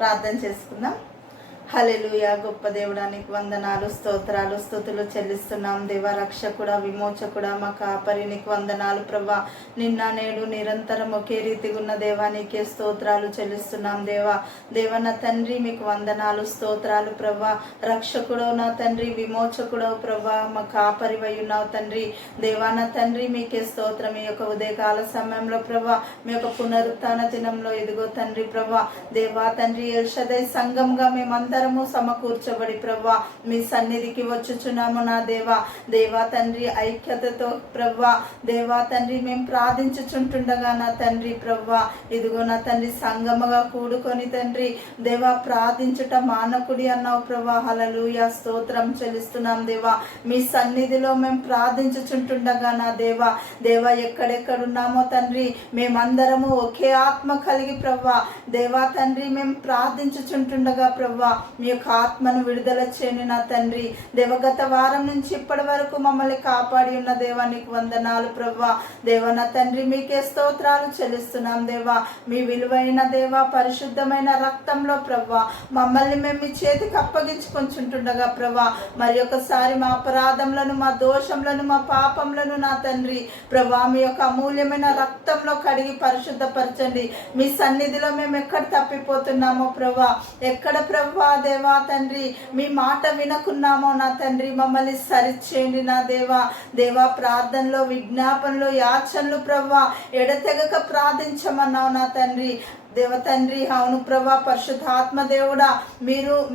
ప్రార్థన చేసుకుందాం. హల్లెలూయా. గొప్ప దేవుడానికి వందనాలు, స్తోత్రాలు, స్తుతులు చెల్లిస్తున్నాం. దేవ రక్షకుడా, విమోచకుడా, మా కాపరి, నీకు వందనాలు ప్రభా. నిన్న నేడు నిరంతరం ఒకే రీతిగా ఉన్న దేవానికే స్తోత్రాలు చెల్లిస్తున్నాం. దేవ నా తండ్రి మీకు వందనాలు, స్తోత్రాలు ప్రభా. రక్షకుడో నా తండ్రి, విమోచకుడో ప్రభా, మా కాపరి ఉన్నావు తండ్రి. దేవా నా తండ్రి మీకే స్తోత్రం. ఈ యొక్క ఉదయకాల సమయంలో ప్రభా, మీ యొక్క పునరుత్థాన దినంలో ఇదిగో తండ్రి ప్రభా, దేవా తండ్రి ఎల్షదై సంఘంగా మేమందరం సమకూర్చబడి ప్రభా మీ సన్నిధికి వచ్చుచున్నాము. నా దేవా తండ్రి ఐక్యతతో ప్రభా, దేవా తండ్రి మేము ప్రార్థించుచుంటుండగా నా తండ్రి ప్రభా, ఇదిగో నా తండ్రి సంగముగా కూడుకొని తండ్రి దేవా ప్రార్థించుట మానకుడి అన్నావు ప్రభా. హల్లెలూయా. స్తోత్రం చెల్లిస్తున్నాం దేవా. మీ సన్నిధిలో మేము ప్రార్థించుచుంటుండగా నా దేవా ఎక్కడెక్కడున్నామో తండ్రి మేమందరము ఒకే ఆత్మ కలిగి ప్రభా, దేవా తండ్రి మేము ప్రార్థించుచుంటుండగా ప్రభా మీ యొక్క ఆత్మను విడుదల చేయని నా తండ్రి. గత వారం నుంచి ఇప్పటి వరకు మమ్మల్ని కాపాడి ఉన్న దేవా నీకు వందనాలు ప్రభా. నా తండ్రి మీకే స్తోత్రాలు చెల్లిస్తున్నాం దేవా. మీ విలువైన దేవా పరిశుద్ధమైన రక్తంలో ప్రభా మమ్మల్ని మేము మీ చేతికి అప్పగించుకొంచుంటుండగా ప్రభా, మరి ఒకసారి మా అపరాధములను, మా దోషములను, మా పాపములను నా తండ్రి ప్రభా మీ యొక్క అమూల్యమైన రక్తంలో కడిగి పరిశుద్ధపరచండి. మీ సన్నిధిలో మేము ఎక్కడ తప్పిపోతున్నామో ప్రభా, ఎక్కడ ప్రభా దేవా తండ్రి మీ మాట వినకున్నామో నా తండ్రి మమ్మల్ని సరిచేయండి. నా దేవా ప్రార్థనలో, విజ్ఞాపనలో, యాచనలు ప్రభా ఎడతెగక ప్రార్థించమన్నావు నా తండ్రి. దేవ తండ్రి అవును ప్రభా, పరిశుద్ధాత్మ దేవుడా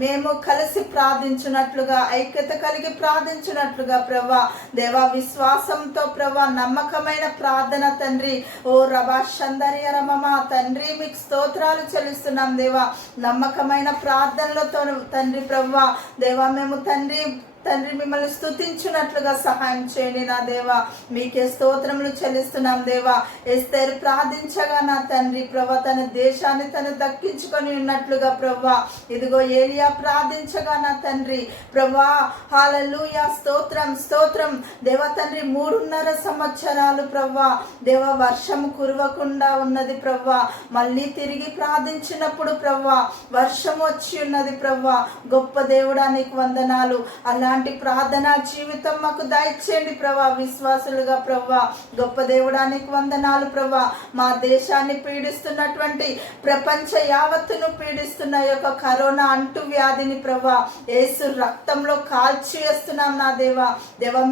మేము కలిసి ప్రార్థించున్నట్లుగా, ఐక్యత కలిగి ప్రార్థించున్నట్లుగా ప్రభా, దేవా విశ్వాసంతో ప్రభా నమ్మకమైన ప్రార్థన తండ్రి. ఓ రబా షందరియ రమమ తండ్రి మీకు స్తోత్రాలు చెల్లిస్తున్నాం దేవా. నమ్మకమైన ప్రార్థనలతో తండ్రి ప్రభా, దేవా మేము తండ్రి మిమ్మల్ని స్తుతించున్నట్లుగా సహాయం చేయండి నా దేవా. మీకే స్తోత్రములు చెల్లిస్తున్నాం దేవా. ఎస్తేరు ప్రార్థించగా నా తండ్రి ప్రభా తన దేశాన్ని తను దక్కించుకొని ఉన్నట్లుగా ప్రభా, ఇదిగో ఏలియా ప్రార్థించగా నా తండ్రి ప్రభా హల్లెలూయా. స్తోత్రం దేవా తండ్రి. 3.5 సంవత్సరాలు ప్రభా దేవా వర్షం కురవకుండా ఉన్నది ప్రభా. మళ్ళీ తిరిగి ప్రార్థించినప్పుడు ప్రభా వర్షం వచ్చి ఉన్నది ప్రభా. గొప్ప దేవుడా నీకు వందనాలు. అలాంటి ప్రార్థనా జీవితం మాకు దయచేయండి ప్రభా. విశ్వాసులుగా ప్రభా, గొప్ప దేవుడానికి వందనాలు ప్రభా. మా దేశాన్ని పీడిస్తున్నటువంటి, ప్రపంచ యావత్తును పీడిస్తున్న యొక్క కరోనా అంటు వ్యాధిని ప్రభా యేసు రక్తంలో కాల్చి వేస్తున్నాం నా దేవా.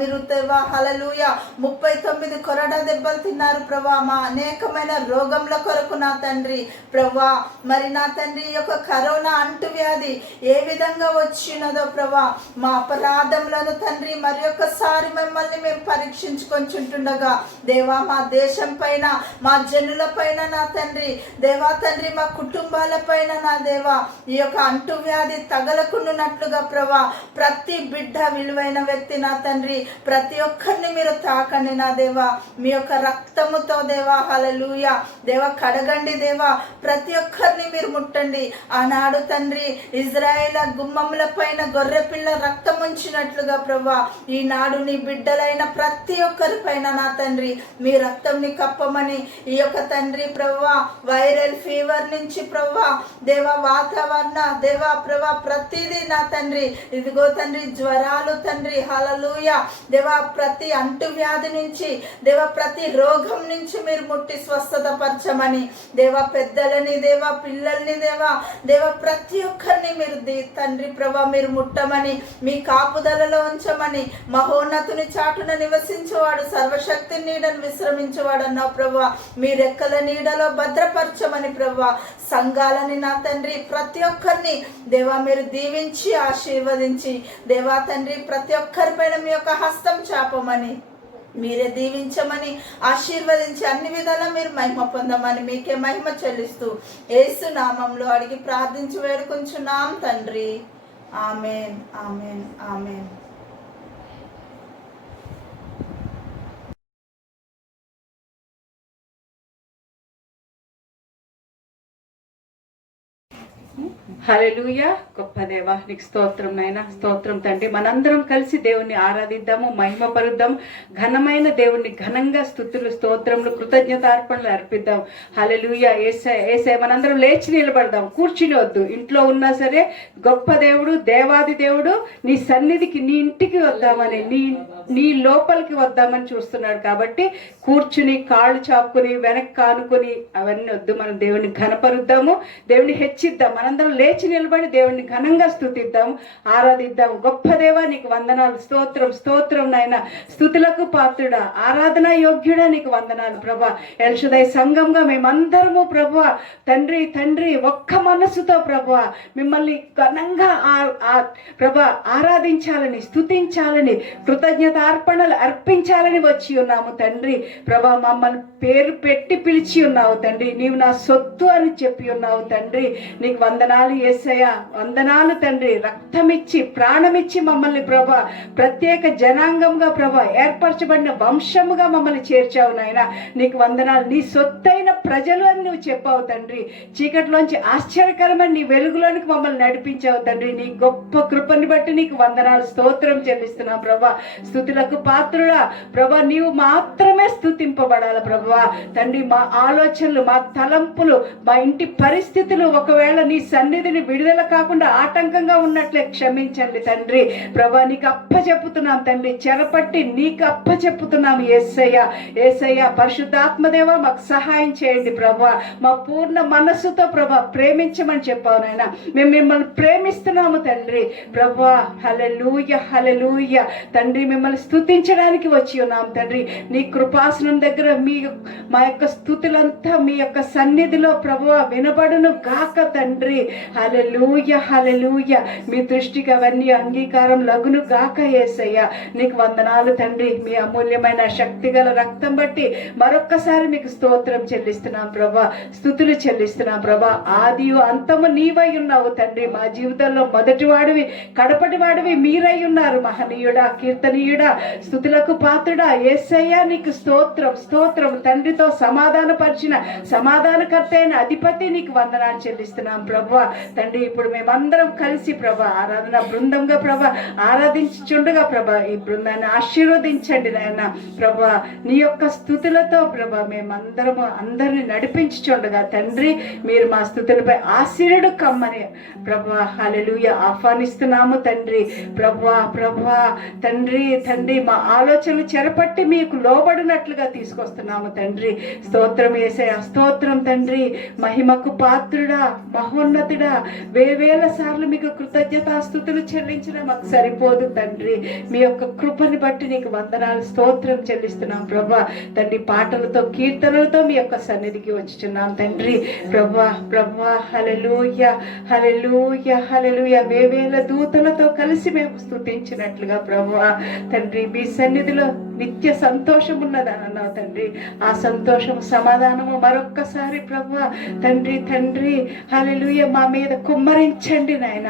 మీరు దేవా హల్లెలూయా 39 కొరడా దెబ్బలు తిన్నారు ప్రభా మా అనేకమైన రోగముల కొరకు నా తండ్రి ప్రభా. మరి నా తండ్రి యొక్క కరోనా అంటు వ్యాధి ఏ విధంగా వచ్చినదో ప్రభా, మా అపరాధములను తండ్రి మరి ఒక్కసారి మిమ్మల్ని మేము పరీక్షించుకొంచుంటుండగా దేవా మా దేశం పైన, మా జనుల పైన నా తండ్రి దేవా తండ్రి మా కుటుంబాల పైన నా దేవా ఈ యొక్క అంటు వ్యాధి తగలకుండానట్లుగా ప్రభా ప్రతి బిడ్డ, విలువైన వ్యక్తి నా తండ్రి ప్రతి ఒక్కరిని మీరు తాకండి నా దేవా. మీ యొక్క రక్తముతో దేవా హల్లెలూయా దేవా కడగండి దేవా. ప్రతి ఒక్కరిని మీరు ముట్టండి. ఆనాడు తండ్రి ఇజ్రాయేల్ గుమ్మముల పైన గొర్రె పిల్ల రక్తం ఉంచినట్లుగా ప్రభా ఈనాడు నీ బిడ్డలైన ప్రతి ఒక్కరి పైన నా తండ్రి మీ రక్తంని కప్పమని ఈ యొక్క తండ్రి ప్రభా వైరల్ ఫీవర్ నుంచి ప్రభా దేవా వాతావరణ దేవా ప్రభా ప్రతిదీ నా తండ్రి ఇదిగో తండ్రి జ్వరాలు తండ్రి హల్లెలూయా దేవా ప్రతి అంటు వ్యాధి నుంచి దేవా ప్రతి రోగం నుంచి మీరు ముట్టి స్వస్థత పరచమని దేవా పెద్దలని దేవా పిల్లల్ని దేవా ప్రతి ఒక్కరిని మీరు తండ్రి ప్రభా మీరు ముట్టమని, మీ కాపుదలలో ఉంచమని, మహోన్నతుని చాటున నివసించేవాడు సర్వశక్తి నీడను విశ్రమించేవాడు అన్నావు ప్రభా. మీ రెక్కల నీడలో భద్రపరచమని ప్రభా. సంఘాలని నా తండ్రి ప్రతి ఒక్కరిని దేవా మీరు దీవించి ఆశీర్వదించి దేవా తండ్రి ప్రతి ఒక్కరిపైన మీ యొక్క హస్తం చాపమని, మీరే దీవించమని, ఆశీర్వదించి అన్ని విధాలా మీరు మహిమ పొందమని మీకే మహిమ చెల్లిస్తూ యేసు నామంలో అడిగి ప్రార్థించి వేడుకొంచున్నాం తండ్రి. ఆమెన్ ఆమెన్ ఆమెన్. హల్లెలూయా. గొప్ప దేవా నీకు స్తోత్రం నాయన, స్తోత్రం తండ్రి. మనందరం కలిసి దేవుణ్ణి ఆరాధిద్దాము, మహిమపరుద్దాం. ఘనమైన దేవుణ్ణి ఘనంగా స్తుతులు, స్తోత్రములు, కృతజ్ఞతార్పణలు అర్పిద్దాం. హల్లెలూయా. యేసయ్య మనందరం లేచి నిలబడదాం, కూర్చుని వద్దు. ఇంట్లో ఉన్నా సరే గొప్ప దేవుడు, దేవాది దేవుడు నీ సన్నిధికి, నీ ఇంటికి వద్దామని, నీ లోపలికి వద్దామని చూస్తున్నాడు. కాబట్టి కూర్చుని కాళ్ళు చాపుకుని వెనక్కి కానుకొని అవన్నీ వద్దు. మనం దేవుని ఘనపరుద్దాము, దేవుని హెచ్చిద్దాం. మనందరం లేచి నిలబడి దేవుణ్ణి ఘనంగా స్తుతిద్దాము, ఆరాధిద్దాము. గొప్ప దేవా నీకు వందనాలు, స్తోత్రం స్తోత్రం నాయన. స్తుతులకు పాత్రుడా, ఆరాధన యోగ్యుడా నీకు వందనాలు ప్రభా. ఎల్ షదై సంఘంగా మేమందరము ప్రభా తండ్రి తండ్రి ఒక్క మనస్సుతో ప్రభా మిమ్మల్ని ఘనంగా ప్రభా ఆరాధించాలని, స్తుతించాలని, కృతజ్ఞతార్పణలు అర్పించాలని వచ్చి ఉన్నాము తండ్రి. ప్రభా మమ్మల్ని పేరు పెట్టి పిలిచి ఉన్నావు తండ్రి. నీవు నా సొత్తు అని చెప్పి ఉన్నావు తండ్రి. నీకు వందనాలు యేసయ్య, వందనాలు తండ్రి. రక్తమిచ్చి ప్రాణమిచ్చి మమ్మల్ని ప్రభా ప్రత్యేక జనాంగంగా ప్రభా ఏర్పరచబడిన వంశముగా మమ్మల్ని చేర్చావు నాయన. నీకు వందనాలు. నీ సొత్తైన ప్రజలు అని నువ్వు చెప్పావు తండ్రి. చీకటిలోంచి ఆశ్చర్యకరమైన నీ వెలుగులోనికి మమ్మల్ని నడిపించావు తండ్రి. నీ గొప్ప కృపని బట్టి నీకు వందనాలు, స్తోత్రం చెల్లిస్తున్నాం ప్రభా. స్తుతులకు పాత్రుడా ప్రభా, నీవు మాత్రమే స్తుతింపబడాలి ప్రభా తండ్రి. మా ఆలోచనలు, మా తలంపులు, మా ఇంటి పరిస్థితులు ఒకవేళ నీ సన్నిధిని విడుదల కాకుండా ఆటంకంగా ఉన్నట్లే క్షమించండి తండ్రి. ప్రభా నీకు అప్పచెప్పుతున్నాం తండ్రి, చెరపట్టి నీకు అప్పచెప్పుతున్నాం యేసయ్య. యేసయ్య పరిశుద్ధాత్మదేవ మాకు సహాయం చేయండి ప్రభా. మా పూర్ణ మనస్సుతో ప్రభా ప్రేమించమని చెప్పావు నాయన. మేము మిమ్మల్ని ప్రేమిస్తున్నాము తండ్రి ప్రభా. హల్లెలూయా హల్లెలూయా తండ్రి. మిమ్మల్ని స్తుతించడానికి వచ్చి ఉన్నాం తండ్రి. నీ కృపాసనం దగ్గర మా యొక్క స్తుతులంతా మీ యొక్క సన్నిధిలో ప్రభువా వినబడును గాక తండ్రి. హల్లెలూయా హల్లెలూయా. మీ దృష్టికి అవన్నీ అంగీకారం లగును గాక యేసయ్య. నీకు వందనాలు తండ్రి. మీ అమూల్యమైన శక్తిగల రక్తం బట్టి మరొక్కసారి మీకు స్తోత్రం చెల్లిస్తున్నాం ప్రభా, స్తుతులు చెల్లిస్తున్నాం ప్రభా. ఆది అంతము నీవై ఉన్నావు తండ్రి. మా జీవితంలో మొదటి వాడివి, కడపటి వాడివి మీరై ఉన్నారు. మహనీయుడా, కీర్తనీయుడా, స్తుతులకు పాత్రుడా యేసయ్య నీకు స్తోత్రం స్తోత్రం. తండ్రితో సమాధానపరిచిన సమాధానకర్త అయిన అధిపతి నీకు వందనాలు చెల్లిస్తున్నాం ప్రభా తండ్రి. ఇప్పుడు మేమందరం కలిసి ప్రభా ఆరాధన బృందంగా ప్రభా ఆరాధించుచుండగా ప్రభా ఈ బృందాన్ని ఆశీర్వదించండి నాయన ప్రభా. నీ యొక్క స్తుతులతో ప్రభా మేమందరము అందరిని నడిపించుచుండగా తండ్రి మీరు మా స్తుతులపై ఆశీర్వడు కమ్మని ప్రభా హల్లెలూయా ఆహ్వానిస్తున్నాము తండ్రి. ప్రభా ప్రభా తండ్రి తండ్రి మా ఆలోచనలు చెరపట్టి మీకు లోబడినట్లుగా తీసుకొస్తున్నాము తండ్రి. స్తోత్రం యేసయ్య, స్తోత్రం తండ్రి. మహిమకు పాత్రుడా, మహోన్నతుడా, వేవేల సార్లు మీకు కృతజ్ఞతాస్తుతులు చెల్లించిన మాకు సరిపోదు తండ్రి. మీ యొక్క కృపని బట్టి నీకు వందనాలు, స్తోత్రం చెల్లిస్తున్నాం ప్రభా తండ్రి. పాటలతో, కీర్తనలతో మీ యొక్క సన్నిధికి వచ్చుచున్నాం తండ్రి. ప్రభా ప్రభా హల్లెలూయా హల్లెలూయా హల్లెలూయా. వేవేల దూతలతో కలిసి మేము స్తుతించినట్లుగా ప్రభా తండ్రి మీ సన్నిధిలో నిత్య సంతోషం ఉన్నదని అన్నావు తండ్రి. ఆ సంతోషం, సమాధానము మరొక్కసారి ప్రభా తండ్రి తండ్రి హల్లెలూయా మా మీద కుమ్మరించండి నాయన.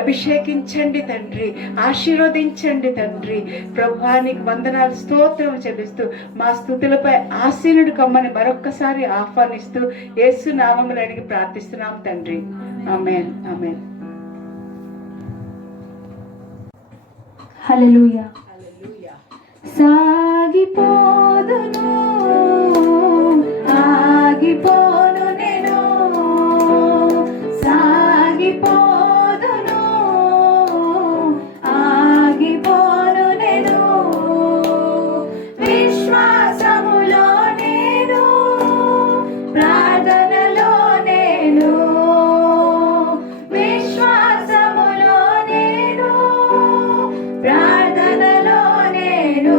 అభిషేకించండి తండ్రి, ఆశీర్వదించండి తండ్రి. ప్రభా నీకు వందనాలు, స్తోత్రం చెల్లిస్తూ మా స్తుతులపై ఆశీనుడు కమ్మని మరొక్కసారి ఆహ్వానిస్తూ యేసు నామములో అడిగి ప్రార్థిస్తున్నాం తండ్రి. ఆమేన్ ఆమేన్. హల్లెలూయా. సాగిపోదును, ఆగిపోను నేను, సాగిపోదును, ఆగిపోను నేను, విశ్వాసములో నేను, ప్రార్థనలో నేను, విశ్వాసములో నేను, ప్రార్థనలో నేను,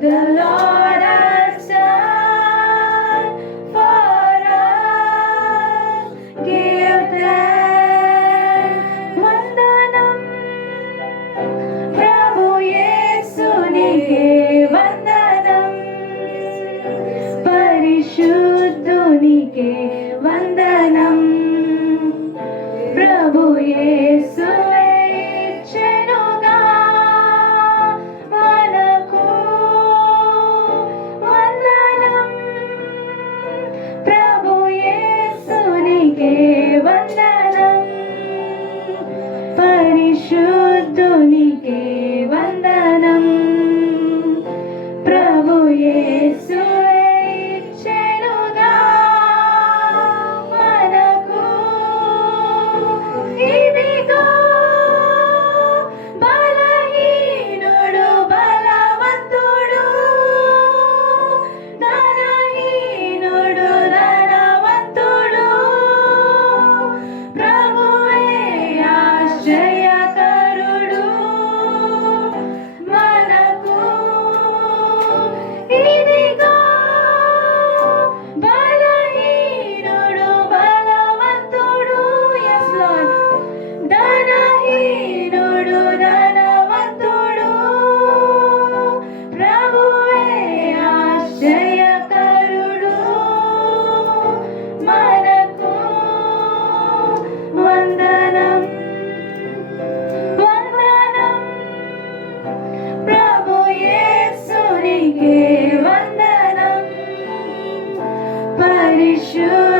the Lord has done for us. Give thanks. వందనం ప్రభు యేసునికే వందనం, పరిశుద్ధునికే వందనం. ప్రభు యేసు ఇచ్చెనుగా మనకు వందనం. ప్రభు యేసునికే వందనం, పరిశుద్ధునికే వందనం. ప్రభు యేసు ఇచ్చెనుగా మనకు. ఇదిగో బలహీనుడు బలవంతుడు, ధనహీనుడు ధనవంతుడు. ప్రభువే ఆశ్రయకరుడు మనకు. ఇదిగో బలహీనుడు బలవంతుడు, yes Lord, ధనహీనుడు ధనవంతుడు. ప్రభువే ఆశ్రయకరుడు మనకు. వందనం వందనం ప్రభు యేసునికే వందనం, పరిశుద్ధునికే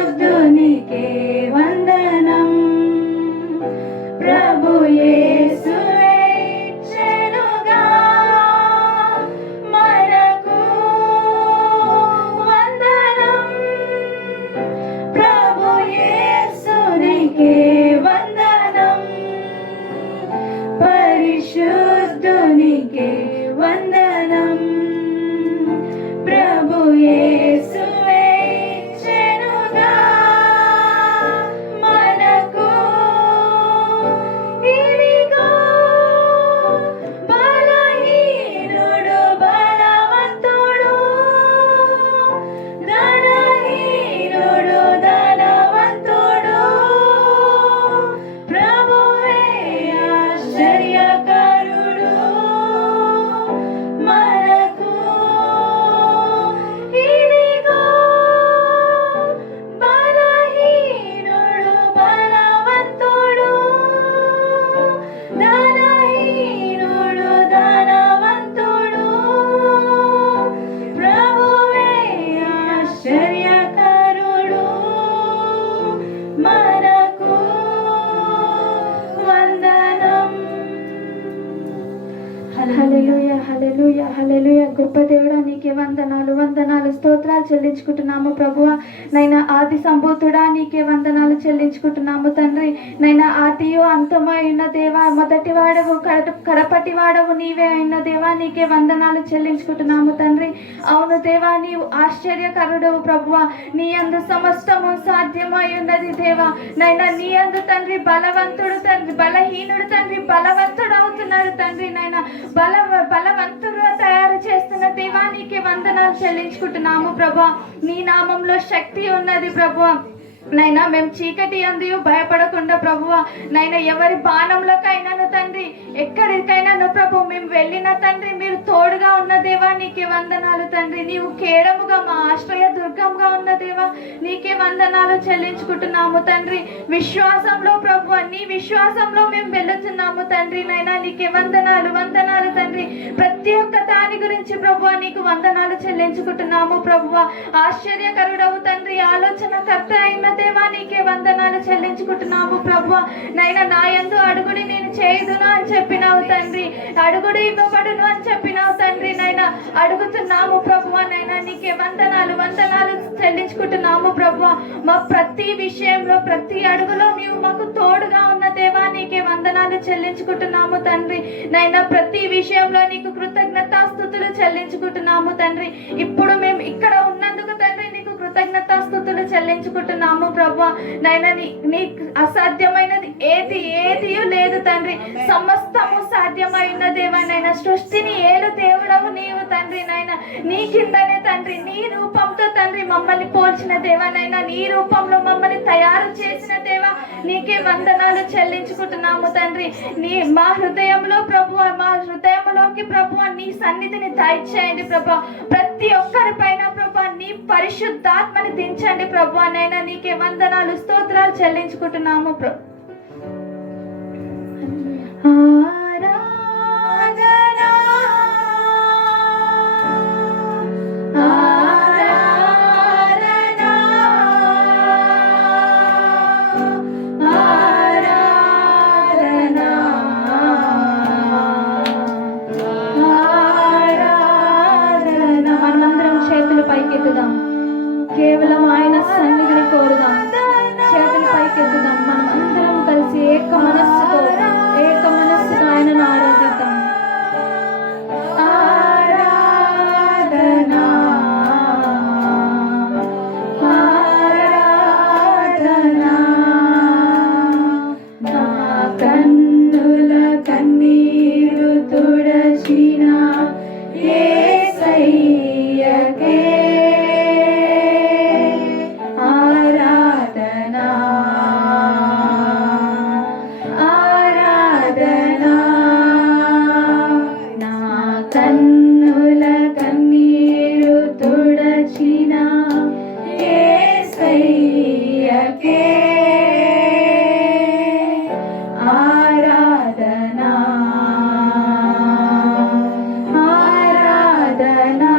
వందనం. ప్రభు యేసు ఇచ్చెనుగా మనకు వందనం. ప్రభు యేసునికే వందనం, పరిశుద్ధునికే వందనం. ప్రభు యేసు ఇచ్చెనుగా మనకు. ఇదిగో బలహీనుడు బలవంతుడు, ధనహీనుడు ధనవంతుడు. ప్రభువే ఆశ్చర్యకరుడు మనకు. ఇదిగో బలహీనుడు బలవంతుడు, ధనహీనుడు ధనవంతుడు. ప్రభువే ఆశ్చర్యకరుడు మనకు. వందనం. హల్లెలూయా హల్లెలూయా హల్లెలూయా. గొప్ప దేవుడా నీకే వందనాలు వందనాలు స్తోత్రాలు చెల్లించుకుంటున్నాము ప్రభువా. నైనా ఆది సంభూతుడా నీకే వందనాలు చెల్లించుకుంటున్నాము తండ్రి. నైనా ఆదియు అంతమై ఉన్న దేవా, మొదటి వాడవు కడపటి వాడవు నీవే అయిన దేవా, నీకే వందనాలు చెల్లించుకుంటున్నాము తండ్రి. అవును దేవా, నీవు ఆశ్చర్యకరుడవు ప్రభువా. నీ యందు సమస్తము సాధ్యమై ఉన్నది దేవా. నైనా నీ యందు తండ్రి బలవంతుడు తండ్రి, బలహీనుడు తండ్రి బలవంతుడు అవుతున్నాడు తండ్రి. నైనా బలవంతుడు తయారు చేస్తున్న దేవా, నీకే వందనాలు చెల్లించుకుంటున్నాము ప్రభువా. నీ నామంలో శక్తి ఉన్నది ప్రభువా. నైనా మేము చీకటి అందు భయపడకుండా ప్రభువా, నైనా ఎవరి బాణంలోకైనాను తండ్రి, ఎక్కడికైనాను ప్రభు మేము వెళ్ళిన తండ్రి మీరు తోడుగా ఉన్న దేవా, నీకే వందనాలు తండ్రి. నీవు కేడముగా మా ఆశ్రయ దుర్గంగా ఉన్న దేవా, నీకే వందనాలు చెల్లించుకుంటున్నాము తండ్రి. విశ్వాసంలో ప్రభు, నీ విశ్వాసంలో మేము వెళుతున్నాము తండ్రి. నైనా నీకే వందనాలు వందనాలు తండ్రి. ప్రతి ఒక్క దాని గురించి ప్రభు నీకు వందనాలు చెల్లించుకుంటున్నాము ప్రభువ. ఆశ్చర్యకరుడవు తండ్రి, ఆలోచనకర్త అయిన దేవా నీకే వందనాలు చెల్లించుకుంటున్నాము ప్రభువ. నైనా నా యందు అడుగుడి నేను చేయుదును అని చెప్పినావు తండ్రి, అడుగుడు ఇవ్వబడును అని చెప్పినావు తండ్రి. నైనా అడుగుతున్నాము ప్రభువ, నైనా నీకే వందనాలు వందనాలు చెల్లించుకుంటున్నాము ప్రభువ. మా ప్రతి విషయంలో ప్రతి అడుగులో నీవు మాకు తోడుగా ఉన్న దేవా నీకే వందనాలు చెల్లించుకుంటున్నాము తండ్రి. నైనా ప్రతి విషయంలో నీకు కృతజ్ఞతాస్తుతులు చెల్లించుకుంటున్నాము తండ్రి. ఇప్పుడు మేము ఇక్కడ ఉన్నందుకు తండ్రి నీకు కృతజ్ఞతాస్తుతులు చెల్లించుకుంటున్నాము ప్రభువ. నైనా నీ అసాధ్యమైనది ఏది లేదు తండ్రి, సమస్తము సాధ్యమైన దేవా. నైనా సృష్టిని ఏలు దేవుడవు నీవు తండ్రి. నైనా నీ కిందనే తండ్రి, నీ రూపంతో తండ్రి మమ్మల్ని పోల్చిన దేవా నైనా, నీ రూపంలో మమ్మల్ని తయారు చేసిన దేవా నీకే వందనాలు చెల్లించుకుంటున్నాము తండ్రి. మా హృదయంలో ప్రభువా, మా హృదయంలోకి ప్రభువా నీ సన్నిధిని దయచేయండి ప్రభువా. ప్రతి ఒక్కరి పైన ప్రభువా నీ పరిశుద్ధాత్మని దించండి ప్రభువా నైనా. నీకే వందనాలు స్తోత్రాలు చెల్లించుకుంటున్నాము ప్రభు. కేవలం ఆయన సన్నిధిని కోరుదాం, చేతులు పైకెత్తుదాం. మనం అందరం కలిసి ఏక మనస్సుతో ఆయనను ఆరాధిద్దాం. ఆరాధనా ఆరాధనా నా కన్నుల కన్నీరు తుడచిన యేసయ్యకే కన్నుల కన్నీరు తుడచిన యేసయ్యకే ఆరాధనా ఆరాధనా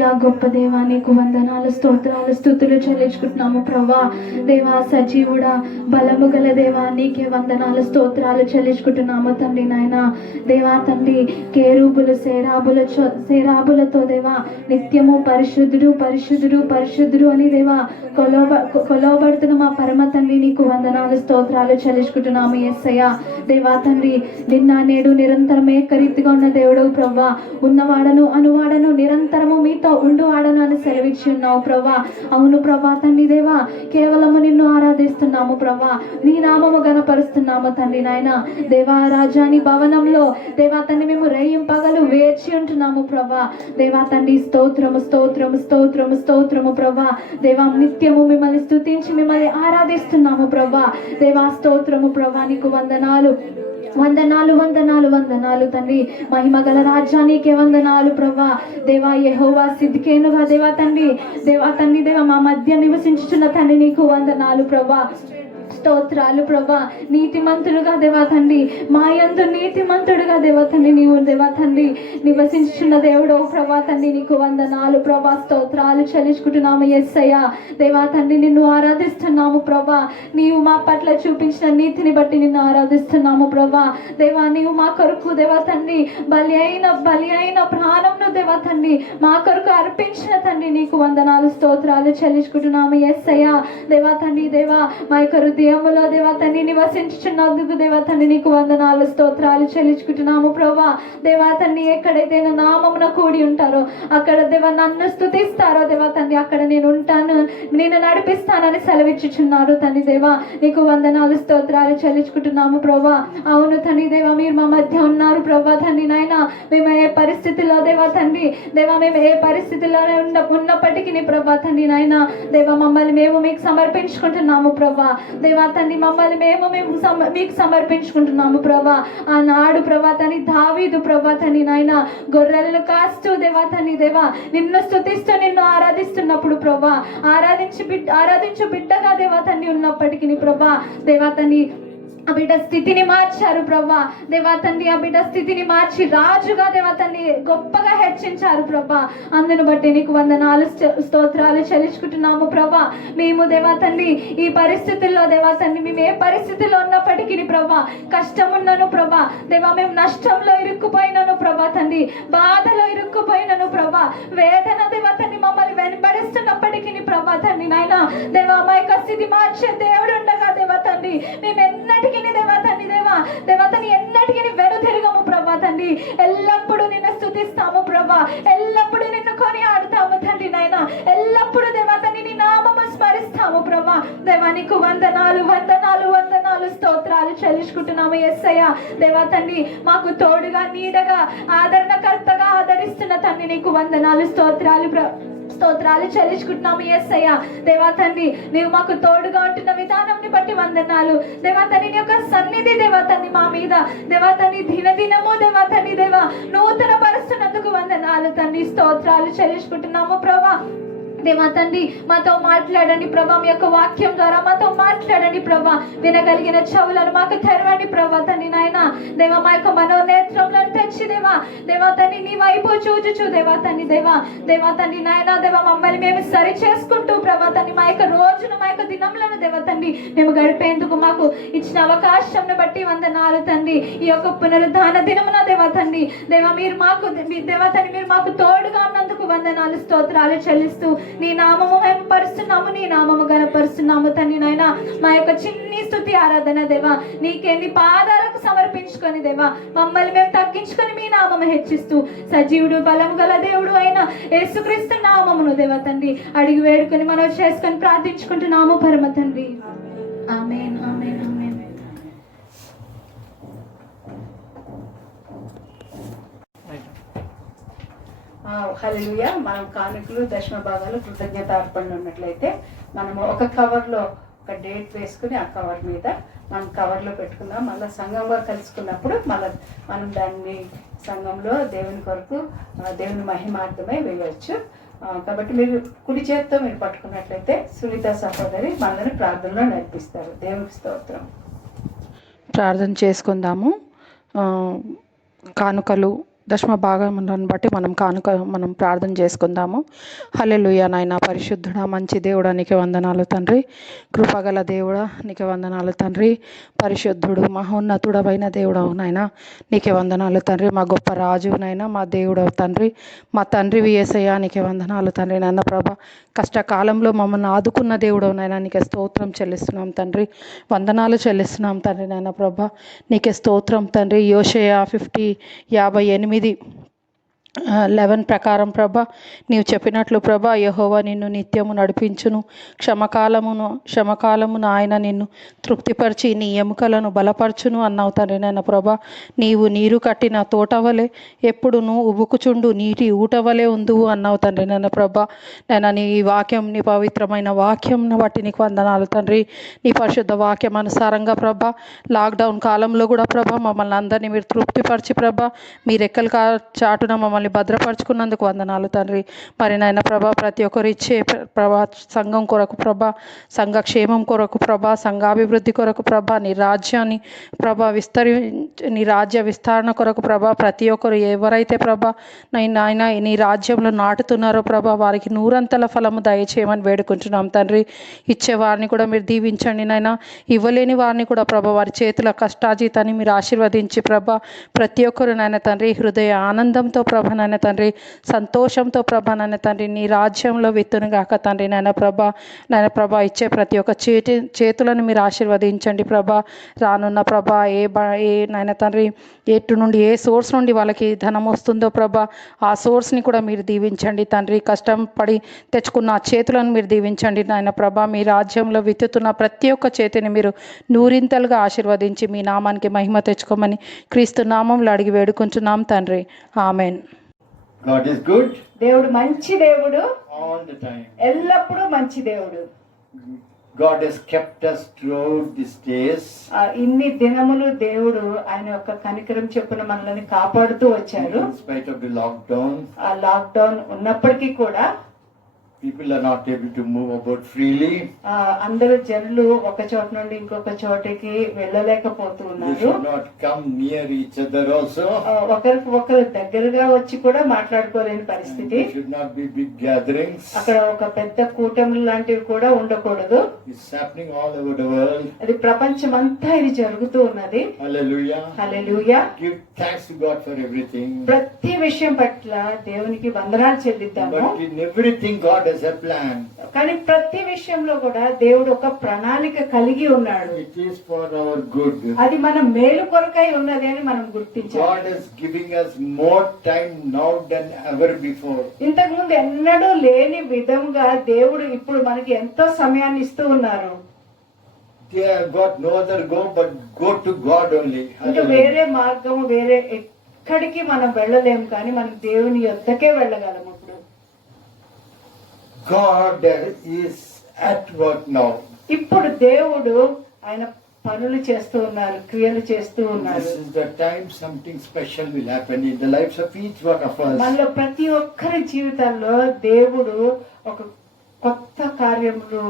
హల్లెలూయా గొప్ప దేవా నీకు వందనాలు స్తోత్రాలు స్తుతులు చెల్లించుకుంటున్నాము ప్రభా. దేవా సజీవుడా బలము గల దేవా నీకే వందనాలు స్తోత్రాలు చెల్లించుకుంటున్నాము తండ్రి నాయన. దేవా తండ్రి కేరూబులు సేరాబులతో దేవా నిత్యము పరిశుద్ధుడు పరిశుద్ధుడు పరిశుద్ధుడు అని దేవా కొలవబడుతున్న మా పరమ తండ్రి నీకు వందనాలు స్తోత్రాలు చెల్లించుకుంటున్నాము యేసయ్య. దేవా తండ్రి నిన్న నేడు నిరంతరం ఏకరీతిగా ఉన్న దేవుడు ప్రభా. ఉన్నవాడను అనువాడను నిరంతరము మీతో ఉండువాడను అని సెలవిచ్చి ఉన్నావు ప్రభా. అవును ప్రభా తండ్రి దేవా కేవలము నిన్ను ఆరాధిస్తున్నాము ప్రభా. నీ నామము గణపరుస్తున్నాము తండ్రి నాయన. దేవా రాజాని భవనంలో దేవా తండ్రి మేము రేయం పగలు వేచి ఉంటున్నాము ప్రభా. దేవా తండ్రి స్తోత్రము స్తోత్రము స్తోత్రము స్తోత్రము ప్రభా. దేవా నిత్యము మిమ్మల్ని స్తుతించి మిమ్మల్ని ఆరాధిస్తున్నాము ప్రభా. దేవా స్తోత్రము ప్రభా నీకు వందనాలు వందనాలు వందనాలు వందనాలు తండ్రి. మహిమ గల రాజ్యానికే వందనాలు ప్రభా. దేవా యెహోవా సిద్కేనుగా దేవా తండ్రి దేవా మా మధ్య నివసించుచున్న తండ్రి నీకు వందనాలు ప్రభా. స్తోత్రాలు ప్రభా. నీతిమంతుడుగా దేవా తండ్రి మా యందు నీతిమంతుడుగా దేవా తండ్రి నీవు దేవా తండ్రి నివసించుచున్న దేవుడు ప్రభా తండ్రి నీకు వందనాలు ప్రభా. స్తోత్రాలు చెల్లించుకుంటున్నాము యేసయ్య. దేవా తండ్రి నిన్ను ఆరాధిస్తున్నాము ప్రభా. నీవు మా పట్ల చూపించిన నీతిని బట్టి నిన్ను ఆరాధిస్తున్నాము ప్రభా. దేవా నీవు మా కొరకు దేవా తండ్రి బలి అయిన ప్రాణంను దేవా తండ్రి మా కొరకు అర్పించిన తండ్రి నీకు వందనాలు స్తోత్రాలు చెల్లించుకుంటున్నాము యేసయ్య. దేవా తండ్రి దేవా మా యొక్క హృదయములో దేవా తండ్రి నివసించుచున్నందుకు దేవా తండ్రి నీకు వందనాలు స్తోత్రాలు చెల్లించుకుంటున్నాము ప్రభా. దేవా తండ్రి ఎక్కడైతే నా నామమున కూడి ఉంటారో అక్కడ దేవా నన్ను స్తుతిస్తారో దేవా తండ్రి అక్కడ నేను ఉంటాను నేను నడిపిస్తానని సెలవిచ్చుచున్నారు తండ్రి దేవా. నీకు వందనాలు స్తోత్రాలు చెల్లించుకుంటున్నాము ప్రభా. అవును తండ్రి దేవా మీరు మా మధ్య ఉన్నారు ప్రభా తండ్రి నాయన. మేము ఏ పరిస్థితిలో దేవా తండ్రి మేము ఏ పరిస్థితిలో ఉన్నప్పటికీ ప్రభా తండ్రి నాయన దేవా మమ్మల్ని మేము మీకు సమర్పించుకుంటున్నాము ప్రభా. దేవా తండ్రి మమ్మల్ని మేము మీకు సమర్పించుకుంటున్నాము ప్రభా. ఆనాడు ప్రభా తండ్రి దావీదు ప్రభా తండ్రి నాయన గొర్రెలను కాస్తూ దేవా తండ్రి దేవా నిన్ను స్తుతిస్తూ నిన్ను ఆరాధిస్తున్నప్పుడు ప్రభా ఆరాధించు బిడ్డగా దేవా తండ్రి ఉన్నప్పటికీ ప్రభా దేవా తండ్రి ఆ బిడ్డ స్థితిని మార్చారు ప్రభా. దేవా తండ్రి ఆ బిడ్డ స్థితిని మార్చి రాజుగా దేవా తండ్రి గొప్పగా హెచ్చించారు ప్రభా. అందును బట్టి నీకు వందనాలు స్తోత్రాలు చెల్లించుకుంటున్నాము ప్రభా. మేము దేవా తండ్రి ఈ పరిస్థితుల్లో దేవా తండ్రి మేము ఏ పరిస్థితుల్లో ఉన్నప్పటికీ ప్రభా కష్టం ఉన్నను ప్రభా దేవా మేము నష్టంలో ఇరుక్కుపోయినను ప్రభా తండ్రి బాధలో ఇరుక్కుపోయినను ప్రభా వేదన దేవా తండ్రి మమ్మల్ని వెంబడిస్తున్నప్పటికీ ప్రభా తండ్రి నాయన దేవా మా యొక్క స్థితి మార్చే దేవుడు ఉండగా దేవా తండ్రి మేము ఎన్నటికీ దేవా తండ్రి ఎన్నటికీ వెనుతిరగము ప్రభా తండ్రి. ఎల్లప్పుడూ నిన్ను స్తుతిస్తాము ప్రభా. ఎల్లప్పుడూ నిన్ను కొనియాడుతాము తండ్రి నాయన. ఎల్లప్పుడూ దేవా తండ్రి నీ నామము స్మరిస్తాము ప్రభా. దేవా నీకు వందనాలు వందనాలు వందనాలు స్తోత్రాలు చెల్లించుకుంటున్నాము యేసయ్య. దేవా తండ్రి మాకు తోడుగా నీడగా ఆదరణకర్తగా ఆదరిస్తున్న తండ్రి నీకు వందనాలు స్తోత్రాలు చెల్లించుకుంటున్నాము యేసయ్య. దేవా తండ్రి నీవు మాకు తోడుగా ఉంటున్న విధానం బట్టి వందనాలు దేవా తండ్రి నీ యొక్క సన్నిధి దేవా తండ్రి మా మీద దేవా తండ్రి దినదినము దేవా తండ్రి దేవా నూతన పరుస్తున్నందుకు వందనాలు తండ్రి స్తోత్రాలు చెల్లించుకుంటున్నాము ప్రభా. దేవా తండ్రి మాతో మాట్లాడండి ప్రభా. మీ యొక్క వాక్యం ద్వారా మాతో మాట్లాడండి ప్రభా. వినగలిగిన చెవులను మాకు తెరవండి ప్రభా తండ్రి నాయన. దేవా మా యొక్క మనోనేత్రములను తెచ్చి దేవా తండ్రి నీ వైపు చూచుచు దేవా తండ్రి నాయన దేవా మమ్మల్ని మేము సరి చేసుకుంటూ ప్రభా తండ్రి మా యొక్క రోజును మా యొక్క దినములను దేవా తండ్రి మేము గడిపేందుకు మాకు ఇచ్చిన అవకాశం బట్టి వందనాలు తండ్రి. ఈ యొక్క పునరుద్ధాన దినమున దేవా తండ్రి మీరు మాకు తోడుగా ఉన్నందుకు వందనాలు స్తోత్రాలు చెల్లిస్తూ నీ నామము మేము పరుస్తున్నాము నీ నామము గణపరుస్తున్నాము తండ్రి నాయన. మా యొక్క చిన్ని స్తుతి ఆరాధన దేవా నీకే నీ పాదాలకు సమర్పించుకొని దేవా మమ్మల్ని మేము తగ్గించుకొని మీ నామము హెచ్చిస్తూ సజీవుడు బలం గల దేవుడు అయిన యేసుక్రీస్తు నామమును దేవా తండ్రి అడిగి వేడుకొని మనం చేసుకొని ప్రార్థించుకుంటున్నాము పరమ తండ్రి. ఆమేన్ ఆమేన్ ఆమేన్. హల్లెలూయా. మనం కానుకలు దశమ భాగాలు కృతజ్ఞతార్పణలు ఉన్నట్లయితే మనము ఒక కవర్లో ఒక డేట్ వేసుకుని ఆ కవర్ మీద మనం కవర్లో పెట్టుకుందాం. మళ్ళీ సంఘంలో కలుసుకున్నప్పుడు మనం దాన్ని సంఘంలో దేవుని కొరకు దేవుని మహిమార్థమై వేయవచ్చు. కాబట్టి మీరు కుడి చేతితో మీరు పట్టుకున్నట్లయితే సునీత సహోదరి మనల్ని ప్రార్థనలో నడిపిస్తారు. దేవునికి స్తోత్రం. ప్రార్థన చేసుకుందాము. కానుకలు దశమ భాగములను బట్టి మనం ప్రార్థన చేసుకుందాము. హల్లెలూయా. నాయన పరిశుద్ధుడా, మంచి దేవుడా, నీకు వందనాలు తండ్రి. కృపగల దేవుడా, నీకు వందనాలు తండ్రి. పరిశుద్ధుడు, మహోన్నతుడవైన దేవుడవు నాయన, నీకే వందనాలు తండ్రి. మా గొప్ప రాజు నాయన, మా దేవుడవు తండ్రి, మా తండ్రివి యేసయ్యా, నీకే వందనాలు తండ్రి. నాయన ప్రభ, కష్టకాలంలో మమ్మల్ని ఆదుకున్న దేవుడవు నాయన, నీకే స్తోత్రం చెల్లిస్తున్నాం తండ్రి. వందనాలు చెల్లిస్తున్నాం తండ్రి. నాయన ప్రభ, నీకే స్తోత్రం తండ్రి. యోషయా 50:11 ప్రకారం ప్రభా, నీవు చెప్పినట్లు ప్రభా, యెహోవా నిన్ను నిత్యము నడిపించును, క్షమకాలమున ఆయన నిన్ను తృప్తిపరిచి నీ ఎముకలను బలపరచును అన్నావు తండ్రి. నాయన ప్రభా, నీవు నీరు కట్టిన తోటవలే ఎప్పుడును ఉబుకుచుండు నీటి ఊటవలే ఉందువు అన్నావు తండ్రి. నాయన ప్రభా, నేను నీ వాక్యం, నీ పవిత్రమైన వాక్యంను బట్టి నీకు వందనాలు తండ్రి. నీ పరిశుద్ధ వాక్యం అనుసారంగా ప్రభా, లాక్డౌన్ కాలంలో కూడా ప్రభా, మమ్మల్ని అందరినీ మీరు తృప్తిపరిచి ప్రభా, మీ రెక్కల చాటున మమ్మల్ని భద్రపరుచుకున్నందుకు వందనాలు తండ్రి. మరి నాయన ప్రభా, ప్రతి ఒక్కరు ఇచ్చే ప్రభా, సంఘం కొరకు ప్రభా, సంఘ క్షేమం కొరకు ప్రభా, సంఘాభివృద్ధి కొరకు ప్రభా, నీ రాజ్యాన్ని ప్రభా నీ రాజ్య విస్తరణ కొరకు ప్రభా, ప్రతి ఒక్కరు ఎవరైతే ప్రభా నాయన నీ రాజ్యంలో నాటుతున్నారో ప్రభా, వారికి నూరంతల ఫలము దయచేయమని వేడుకుంటున్నాం తండ్రి. ఇచ్చే వారిని కూడా మీరు దీవించండి నాయన. ఇవ్వలేని వారిని కూడా ప్రభా, వారి చేతుల కష్టాజీతాన్ని మీరు ఆశీర్వదించి ప్రభా, ప్రతి ఒక్కరు నాయన తండ్రి హృదయ ఆనందంతో ప్రభ నాయన తండ్రి, సంతోషంతో ప్రభా నాయన తండ్రి, నీ రాజ్యంలో విత్తును గాక తండ్రి. నాయన ప్రభా ఇచ్చే ప్రతి ఒక్క చేతులను మీరు ఆశీర్వదించండి ప్రభా. రానున్న ప్రభా, ఏ నాయన తండ్రి ఎటు నుండి ఏ సోర్స్ నుండి వాళ్ళకి ధనం వస్తుందో ప్రభా, ఆ సోర్స్ని కూడా మీరు దీవించండి తండ్రి. కష్టం పడి తెచ్చుకున్న ఆ చేతులను మీరు దీవించండి నాయన ప్రభా. మీ రాజ్యంలో విత్తుతున్న ప్రతి ఒక్క చేతిని మీరు నూరింతలుగా ఆశీర్వదించి మీ నామానికి మహిమ తెచ్చుకోమని క్రీస్తు నామంలో అడిగి వేడుకుంటున్నాం తండ్రి. ఆమెన్. God is good దేవుడు మంచి దేవుడు, all the time. ఎల్లప్పుడూ మంచి దేవుడు. God has kept us throughout these days. ఇన్ని దినములు దేవుడు ఆయన యొక్క కనికరం చొప్పున మనల్ని కాపాడుతూ వచ్చారు. In spite of the lockdown, ఆ లాక్డౌన్ ఉన్నప్పటికీ కూడా people are not able to move about freely. అందరూ జనులు ఒక చోట నుండి ఇంకొక చోటికి వెళ్ళలేకపోతూ They ఉన్నారు. should not come near each other also. ఒకరికి ఒకరు దగ్గరగా వచ్చి కూడా మాట్లాడుకోలేని పరిస్థితి. There should not be big gatherings. అక్కడ ఒక పెద్ద కూటములు లాంటివి కూడా ఉండకూడదు. It's happening all over the world. అది ప్రపంచమంతా ఇది జరుగుతూ ఉన్నది. Hallelujah. Hallelujah. Give thanks to God for everything. ప్రతి విషయం పట్ల దేవునికి వందనాలు చెల్లిద్దాము. But in everything God has a plan. కానీ ప్రతి విషయంలో కూడా దేవుడు ఒక ప్రణాళిక కలిగి ఉన్నాడు. It is for our good. అది మన మేలు కొరకై ఉన్నది అని మనం గుర్తించాలి. God is giving us more time now than ever before. ఇంతకు ముందు ఎన్నడూ లేని విధంగా దేవుడు ఇప్పుడు మనకి ఎంతో సమయాన్ని ఇస్తూ ఉన్నారు. They have got no other go but go to God only. ఇంకా వేరే మార్గం వేరే ఎక్కడికి మనం వెళ్ళలేము, కానీ మనం దేవుని యొద్దకే వెళ్ళగలము. ఇప్పుడు God is at work now. ఇప్పుడు దేవుడు ఆయన పనులు చేస్తూ ఉన్నారు, క్రియలు చేస్తూ ఉన్నారు. This is the time something special will happen in the lives of each one of us. మనలో ప్రతి ఒక్కరి జీవితాల్లో దేవుడు ఒక కొత్త కార్యములు,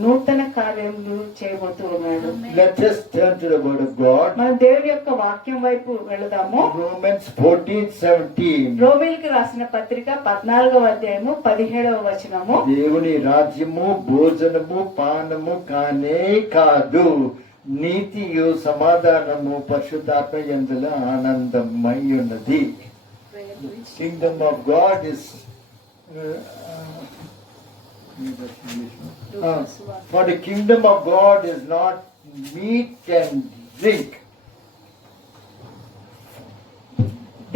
నూతన కార్యములు చేయబోతూ ఉన్నాడు. Let us turn to the word of God. మనం దేవుని యొక్క వాక్యం వైపు వెళదాము. Romans 14:17. రోమీయులకు రాసిన పత్రిక 14వ అధ్యాయము 17వ వచనము. దేవుని రాజ్యము భోజనము పానము కానే కాదు, నీతియు సమాధానము పరిశుద్ధాత్మ యందుల ఆనందమై ఉన్నది. Kingdom of God is for the kingdom of God is not meat and drink.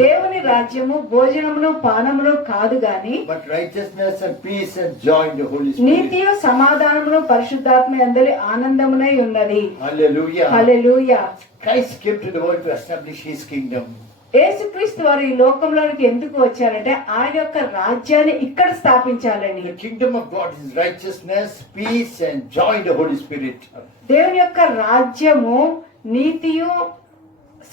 దేవుని రాజ్యము భోజనమును పానమును కాదు గాని, but righteousness and peace and joy in the Holy Spirit. నీతియు సమాధానమును పరిశుద్ధాత్మ యందలి ఆనందమునై ఉన్నది. Hallelujah. Hallelujah. Christ came to the world to establish his kingdom. యేసుక్రీస్తు వారు ఈ లోకంలోనికి ఎందుకు వచ్చారంటే ఆయన యొక్క రాజ్యాన్ని ఇక్కడ స్థాపించాలని. The kingdom of God is righteousness, peace and joy in the Holy Spirit. దేవుని యొక్క రాజ్యము నీతియు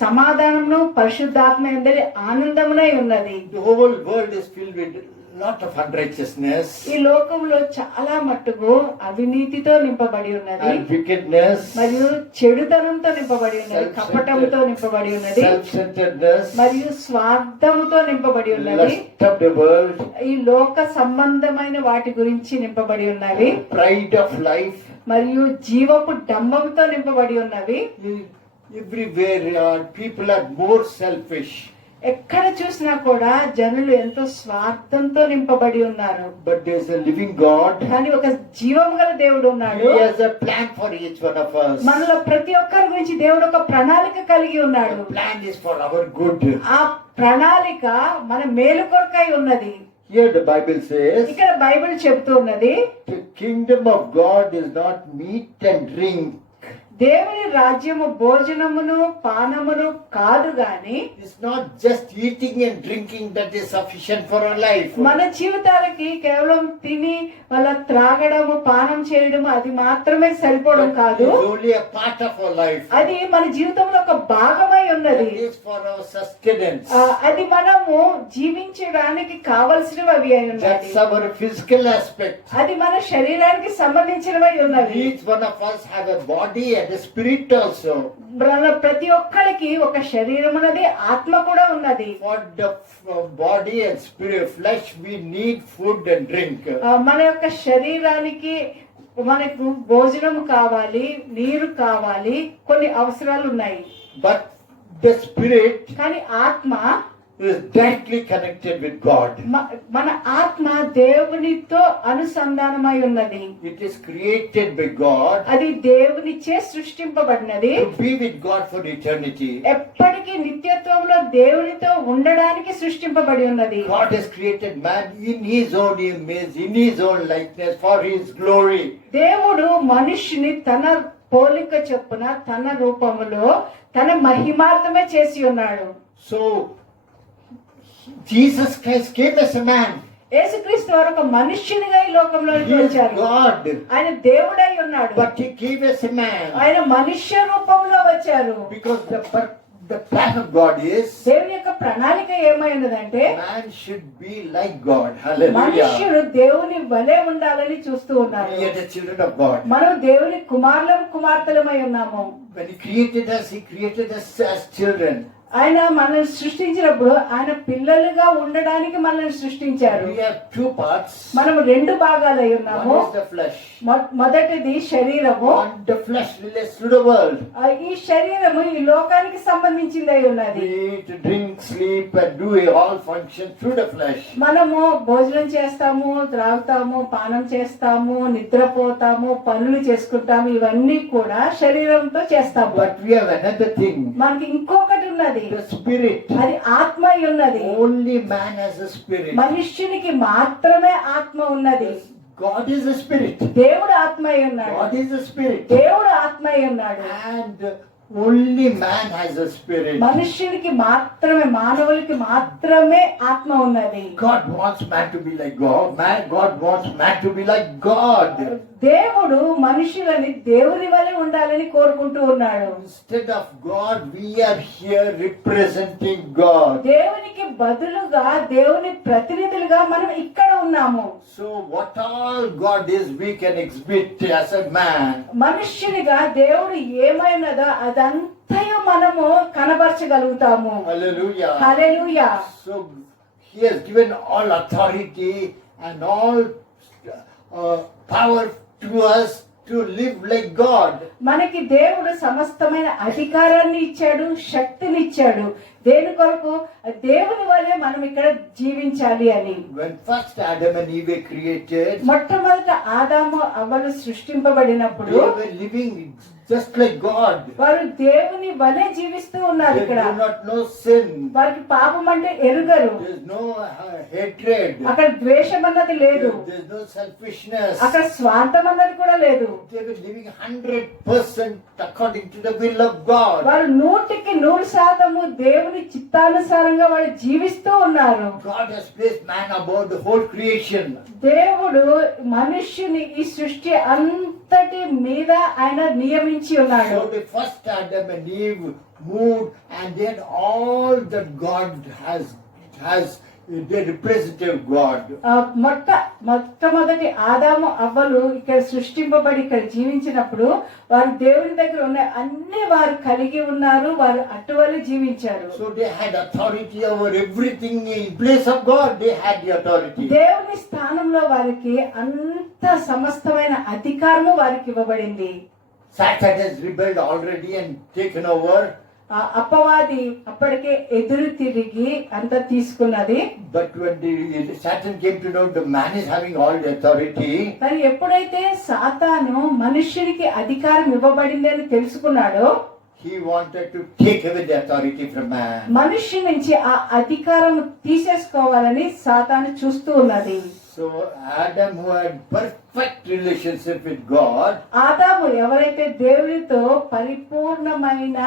సమాధానమును పరిశుద్ధాత్మ యందలి ఆనందమునై ఉన్నది. The whole world is filled with lot of unrighteousness ఈ లోకంలో చాలా మట్టుకు అవినీతితో నింపబడి ఉన్నది and wickedness, మరియు చెడుతనంతో నింపబడి ఉన్నది, కపటంతో నింపబడి ఉన్నది self-centeredness, మరియు స్వార్థంతో నింపబడి ఉన్నది. lust of the world, ఈ లోక సంబంధమైన వాటి గురించి నింపబడి ఉన్నవి pride of life. మరియు జీవపు డంబంతో నింపబడి ఉన్నవి. Everywhere people are more selfish. ఎక్కడ చూసినా కూడా జనులు ఎంతో స్వార్థంతో నింపబడి ఉన్నారు. But there is a living God. కానీ ఒక జీవం గల దేవుడు ఉన్నాడు. He has a plan for each one of us. మనలో ప్రతి ఒక్కరి గురించి దేవుడు ఒక ప్రణాళిక కలిగి ఉన్నాడు. The plan is for our good. ఆ ప్రణాళిక మన మేలు కొరకై ఉన్నది. Here the Bible says, ఇక్కడ బైబిల్ చెప్తూ ఉన్నది, the kingdom of God is not meat and drink. దేవుని రాజ్యము భోజనమును పానమును కాదు గాని It's not just eating and drinking that is sufficient for our life. మన జీవితాలకి కేవలం తిని వాళ్ళ త్రాగడము పానం చేయడము అది మాత్రమే సరిపోవడం కాదు. It's only a part of our life. అది మన జీవితంలో ఒక భాగమై ఉన్నది. It is for our sustenance. అది మనము జీవించడానికి కావలసినవి అవి అయి ఉన్నది. That's our physical aspect. అది మన శరీరానికి సంబంధించినవై ఉన్నది. Each one of us have a body and a spirit also. ప్రతి ఒక్కరికి ఒక శరీరం ఉన్నది, ఆత్మ కూడా ఉన్నది. For the body and spirit, flesh, we need food and drink. మన యొక్క శరీరానికి మనకు భోజనం కావాలి, నీరు కావాలి, కొన్ని అవసరాలు ఉన్నాయి. But the spirit కానీ ఆత్మ is directly connected with God. మన ఆత్మ దేవునితో అనుసంధానమై ఉన్నది. It is created by God అది దేవునిచే సృష్టింపబడినది. to be with God for eternity. ఎప్పటికీ నిత్యత్వంలో దేవునితో ఉండడానికి సృష్టింపబడి ఉన్నది. God has created man in His own image, in His own likeness, for His glory. దేవుడు మనుష్యుని తన పోలిక చొప్పున తన రూపములో తన మహిమార్థమే చేసి ఉన్నాడు. So Jesus Christ came as a man. యేసుక్రీస్తు వారు ఒక మనుష్యునిగా ఈ లోకంలోకి He is వచ్చారు. God, ఆయన దేవుడై ఉన్నాడు, but He came as a man. ఆయన మనుష్య రూపంలో వచ్చారు. Because the plan of God is దేవుని యొక్క ప్రణాళిక ఏమై ఉన్నదంటే man should be like God. Hallelujah. మనుష్యుడు దేవుని వలె ఉండాలని చూస్తూ ఉన్నారు. We are the children of God. మనం దేవుని కుమారులం కుమార్తెలమై ఉన్నాము. When He created us as children. ఆయన మనల్ని సృష్టించినప్పుడు ఆయన పిల్లలుగా ఉండడానికి మనల్ని సృష్టించారు. We have two parts. మనం రెండు భాగాలై ఉన్నాము. One is the flesh. మొదటిది శరీరము. One, the flesh relates to the world. ఈ శరీరము ఈ లోకానికి సంబంధించిందై ఉన్నది. We eat, drink, sleep, and do all functions through the flesh. మనము భోజనం చేస్తాము, త్రాగుతాము, పానం చేస్తాము, నిద్రపోతాము, పనులు చేసుకుంటాము, ఇవన్నీ కూడా శరీరంతో చేస్తాము. But we have another thing. మనకి ఇంకొకటి ఉన్నది, The spirit. అది ఆత్మ అయి ఉన్నది. Only man has a spirit. మనుష్యునికి మాత్రమే ఆత్మ ఉన్నది. God is a spirit. దేవుడు ఆత్మ అయి ఉన్నాడు. God is a spirit. దేవుడు ఆత్మ అయి ఉన్నాడు. And only man has a spirit. మనుష్యునికి మాత్రమే, మానవులకి మాత్రమే ఆత్మ ఉన్నది. God wants man to be like God. God wants man to be like God. దేవుడు మనుషులని దేవుని వలె ఉండాలని కోరుకుంటూ ఉన్నాడు. Instead of God, we are here representing God. దేవునికి బదులుగా దేవుని ప్రతినిధులుగా మనం ఇక్కడ ఉన్నాము. So what all God is, we can exhibit as a man. మనుష్యునిగా దేవుడు ఏమైనదో అదంతయు మనము కనబరచగలుగుతాము. Hallelujah. Hallelujah. So He has given all authority and all power to us to live like God. మనకి దేవుడు సమస్తమైన అధికారాన్ని ఇచ్చాడు, శక్తిని ఇచ్చాడు. దేని కొరకు? దేవుని వలె మనం ఇక్కడ జీవించాలి అని. When first Adam and Eve were created, మొట్టమొదట ఆదాము అవ్వలు సృష్టింపబడినప్పుడు they were living just like God. వారు దేవుని వలె జీవిస్తూ ఉన్నారు. They ఇక్కడ do not know sin. వారికి పాపం అంటే ఎరుగరు. There is no hatred. అక్కడ ద్వేషం అన్నది లేదు. There is no selfishness. అక్కడ స్వార్థం అన్నది కూడా లేదు. They were living 100% according to the will of God. వారు 100% దేవుని చిత్తానుసారంగా వారు జీవిస్తూ ఉన్నారు. God has placed man above the whole creation. దేవుడు మనుష్యుని ఈ సృష్టి అంతటి మీద ఆయన నియమించి ఉన్నాడు. So the first Adam and Eve moved, and then all that God has they representative God. మొట్టమొదటి ఆదాము అవ్వలు ఇక్కడ సృష్టింపబడి ఇక్కడ జీవించినప్పుడు వారు దేవుని దగ్గర ఉన్న అన్ని వారు కలిగి ఉన్నారు, వారు అటువలి జీవించారు. So they had authority over everything. In place of God, they had the authority. దేవుని స్థానంలో వారికి అంత సమస్తమైన అధికారము వారికి ఇవ్వబడింది. Satan has rebelled already and taken over. అపవాది అప్పటికే ఎదురు తిరిగి అంత తీసుకున్నది. But when Satan came to know the man is having all the authority, కానీ ఎప్పుడైతే సాతాను మనుష్యుడికి అధికారం ఇవ్వబడింది అని తెలుసుకున్నాడో, he wanted to take away the authority from man. మనుష్యు నుంచి ఆ అధికారం తీసేసుకోవాలని సాతాను చూస్తూ ఉన్నది. So Adam, who had perfect relationship with God, ఆదాము ఎవరైతే దేవునితో పరిపూర్ణమైన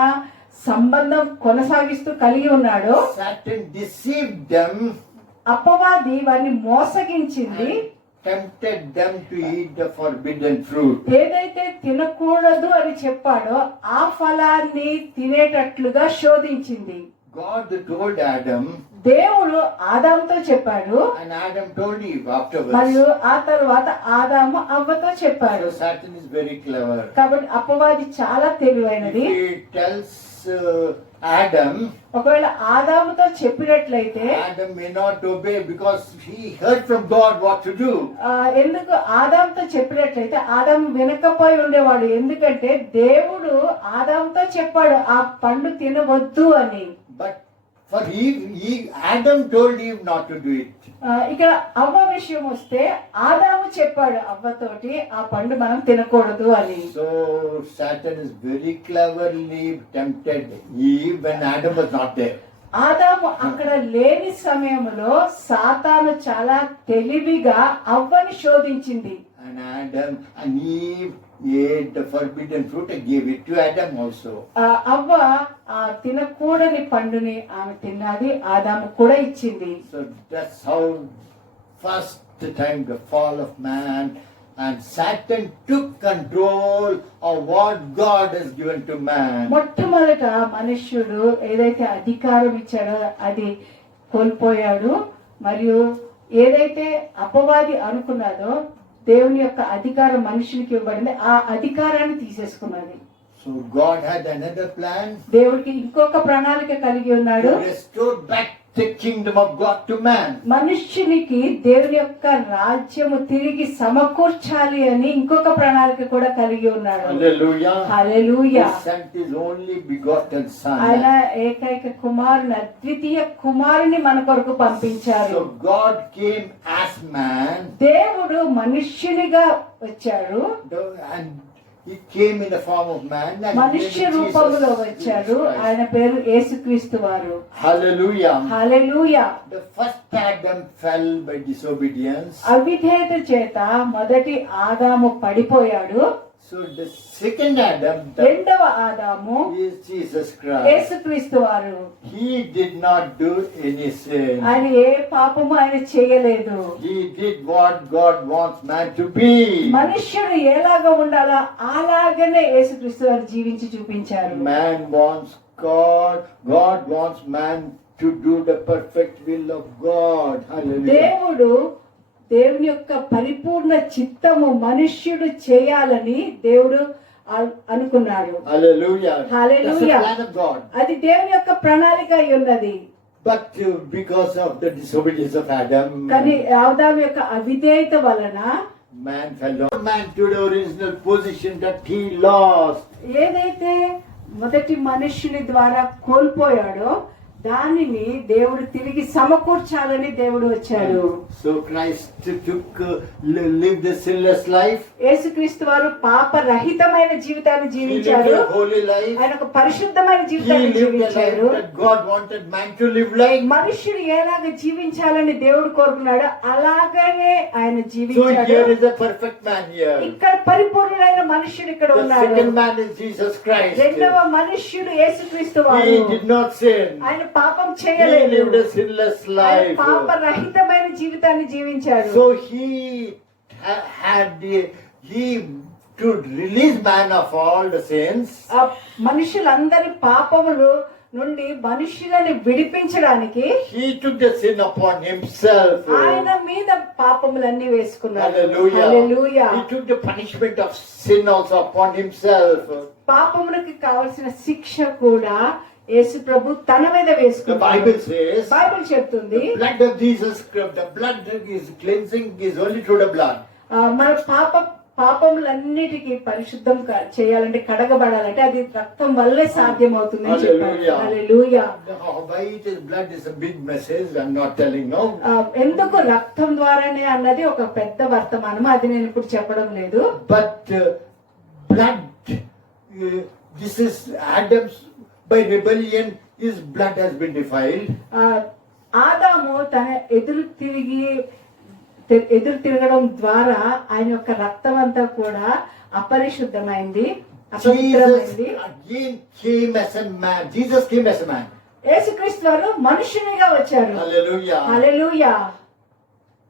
సంబంధం కొనసాగిస్తూ కలిగి ఉన్నాడో, Satan deceived them, అపవాది వారిని మోసగించింది, tempted them to eat the forbidden fruit. ఏదైతే తినకూడదు అని చెప్పాడో ఆ ఫలాన్ని తినేటట్లుగా శోధించింది. God told Adam, దేవుడు ఆదాముతో చెప్పాడు, and Adam told Eve afterwards. మరియు ఆ తర్వాత ఆదాము అవ్వతో చెప్పాడు. So Satan is very clever. కాబట్టి అపవాది చాలా తెలివైనది. If he tells Adam, ఒకవేళ ఆదాముతో చెప్పినట్లయితే Adam may not obey because he heard from God what to do. ఎందుకు ఆదాముతో చెప్పినట్లయితే ఆదాము వినకపోయి ఉండేవాడు. ఎందుకంటే దేవుడు ఆదాముతో చెప్పాడు ఆ పండు తినవద్దు అని. But for Eve, Adam told Eve not to do it. ఇక్కడ అవ్వ విషయం వస్తే ఆదాము చెప్పాడు అవ్వతోటి ఆ పండు మనం తినకూడదు అని. So Satan is very cleverly tempted Eve when Adam was not there. ఆదాము అక్కడ లేని సమయంలో సాతాను చాలా తెలివిగా అవ్వని శోధించింది. And Adam and Eve ate the forbidden fruit and gave it to Adam also. అవ్వ ఆ తినకూడని పండుని ఆమె తిన్నది, ఆదాము కూడా ఇచ్చింది. So that's how first time the fall of man, and Satan took control of what God has given to man. మొట్టమొదట మనుష్యుడు ఏదైతే అధికారం ఇచ్చాడో అది కోల్పోయాడు, మరియు ఏదైతే అపవాది అనుకున్నదో దేవుని యొక్క అధికారం మనుషునికి ఇవ్వబడింది, ఆ అధికారాన్ని తీసేసుకున్నది. So God had another plan దేవుడికి ఇంకొక ప్రణాళిక కలిగి ఉన్నాడు. to restore back the kingdom of God to man. మనుష్యునికి దేవుని యొక్క రాజ్యము తిరిగి సమకూర్చాలి అని ఇంకొక ప్రణాళిక కూడా కలిగి ఉన్నాడు. Hallelujah. Hallelujah. He sent his only begotten ఆయన son. ఏకైక కుమారుని, అద్వితీయ కుమారుని మన కొరకు పంపించారు. So God came as man, దేవుడు మనుష్యునిగా వచ్చాడు, and he came in the form of man, and మనుష్య Jesus రూపంలో వచ్చాడు. Christ. ఆయన పేరు యేసుక్రీస్తు వారు. Hallelujah. Hallelujah. The first Adam fell by disobedience. అవిధేయత చేత మొదటి ఆదాము పడిపోయాడు. So the second Adam, రెండవ ఆదాము is Jesus Christ. యేసుక్రీస్తు వారు. He did not do any sin. ఆయన ఏ పాపము ఆయన చేయలేదు. He did what God wants man to be. మనుష్యుడు ఎలాగా ఉండాలో అలాగనే యేసుక్రీస్తు వారు జీవించి చూపించారు. Man wants God. God wants man to do the perfect will of God. Hallelujah. దేవుడు దేవుని యొక్క పరిపూర్ణ చిత్తము మనుష్యుడు చేయాలని దేవుడు అనుకున్నాడు. Hallelujah. Hallelujah. That's the plan of God. అది దేవుని యొక్క ప్రణాళిక అయి ఉన్నది. But because of the disobedience of Adam, కానీ ఆదాము యొక్క అవిధేయత వలన man fell down. Man to the original position that he lost. ఏదైతే మొదటి మనుష్యుని ద్వారా కోల్పోయాడో దానిని దేవుడు తిరిగి సమకూర్చాలని దేవుడు వచ్చాడు. So Christ lived a sinless life. యేసుక్రీస్తు వారు పాప రహితమైన జీవితాన్ని He జీవించారు. lived a holy life. ఆయన ఒక పరిశుద్ధమైన He జీవితాన్ని lived a life జీవించారు. that God wanted man to live like. మనుష్యుడు ఎలాగ జీవించాలని దేవుడు కోరుకున్నాడు అలాగనే ఆయన So జీవించాడు. here is a perfect man here. ఇక్కడ పరిపూర్ణుడైన మనుష్యుడు ఇక్కడ The ఉన్నాడు. second man is Jesus Christ. రెండవ మనుష్యుడు యేసుక్రీస్తు వారు. He did not sin. ఆయన పాపం He చేయలేదు. lived a sinless ఆయన life. పాప రహితమైన జీవితాన్ని జీవించాడు. So he to release man of all the sins. మనుషులందరి పాపములు నుండి మనుషులని విడిపించడానికి He took the sin upon himself. ఆయన మీద పాపములన్నీ వేసుకున్నాడు. Hallelujah. Hallelujah. He took the punishment of sin also upon himself. పాపములకు కావలసిన శిక్ష కూడా యేసు ప్రభు తన మీద The వేసుకున్నాడు. Bible says, బైబిల్ చెప్తుంది the blood of Jesus, the blood is cleansing is only through the blood. మన పాపములన్నిటికీ పరిశుద్ధం చేయాలంటే, కడగబడాలంటే అది రక్తం వల్లే సాధ్యమవుతుంది అని చెప్పారు. Hallelujah. Hallelujah. Why it is blood is a big message. I'm not telling now. ఎందుకు రక్తం ద్వారానే అన్నది ఒక పెద్ద వర్తమానం, అది నేను ఇప్పుడు చెప్పడం లేదు. But blood, this is Adam's, by rebellion, his blood has been defiled. ఆదాము తన ఎదురు తిరగడం ద్వారా ఆయన యొక్క రక్తం అంతా కూడా అపరిశుద్ధమైంది, అపవిత్రమైంది. Jesus again came as a man. Jesus came as a man. యేసుక్రీస్తు వారు మనుషునిగా వచ్చారు. Hallelujah. Hallelujah.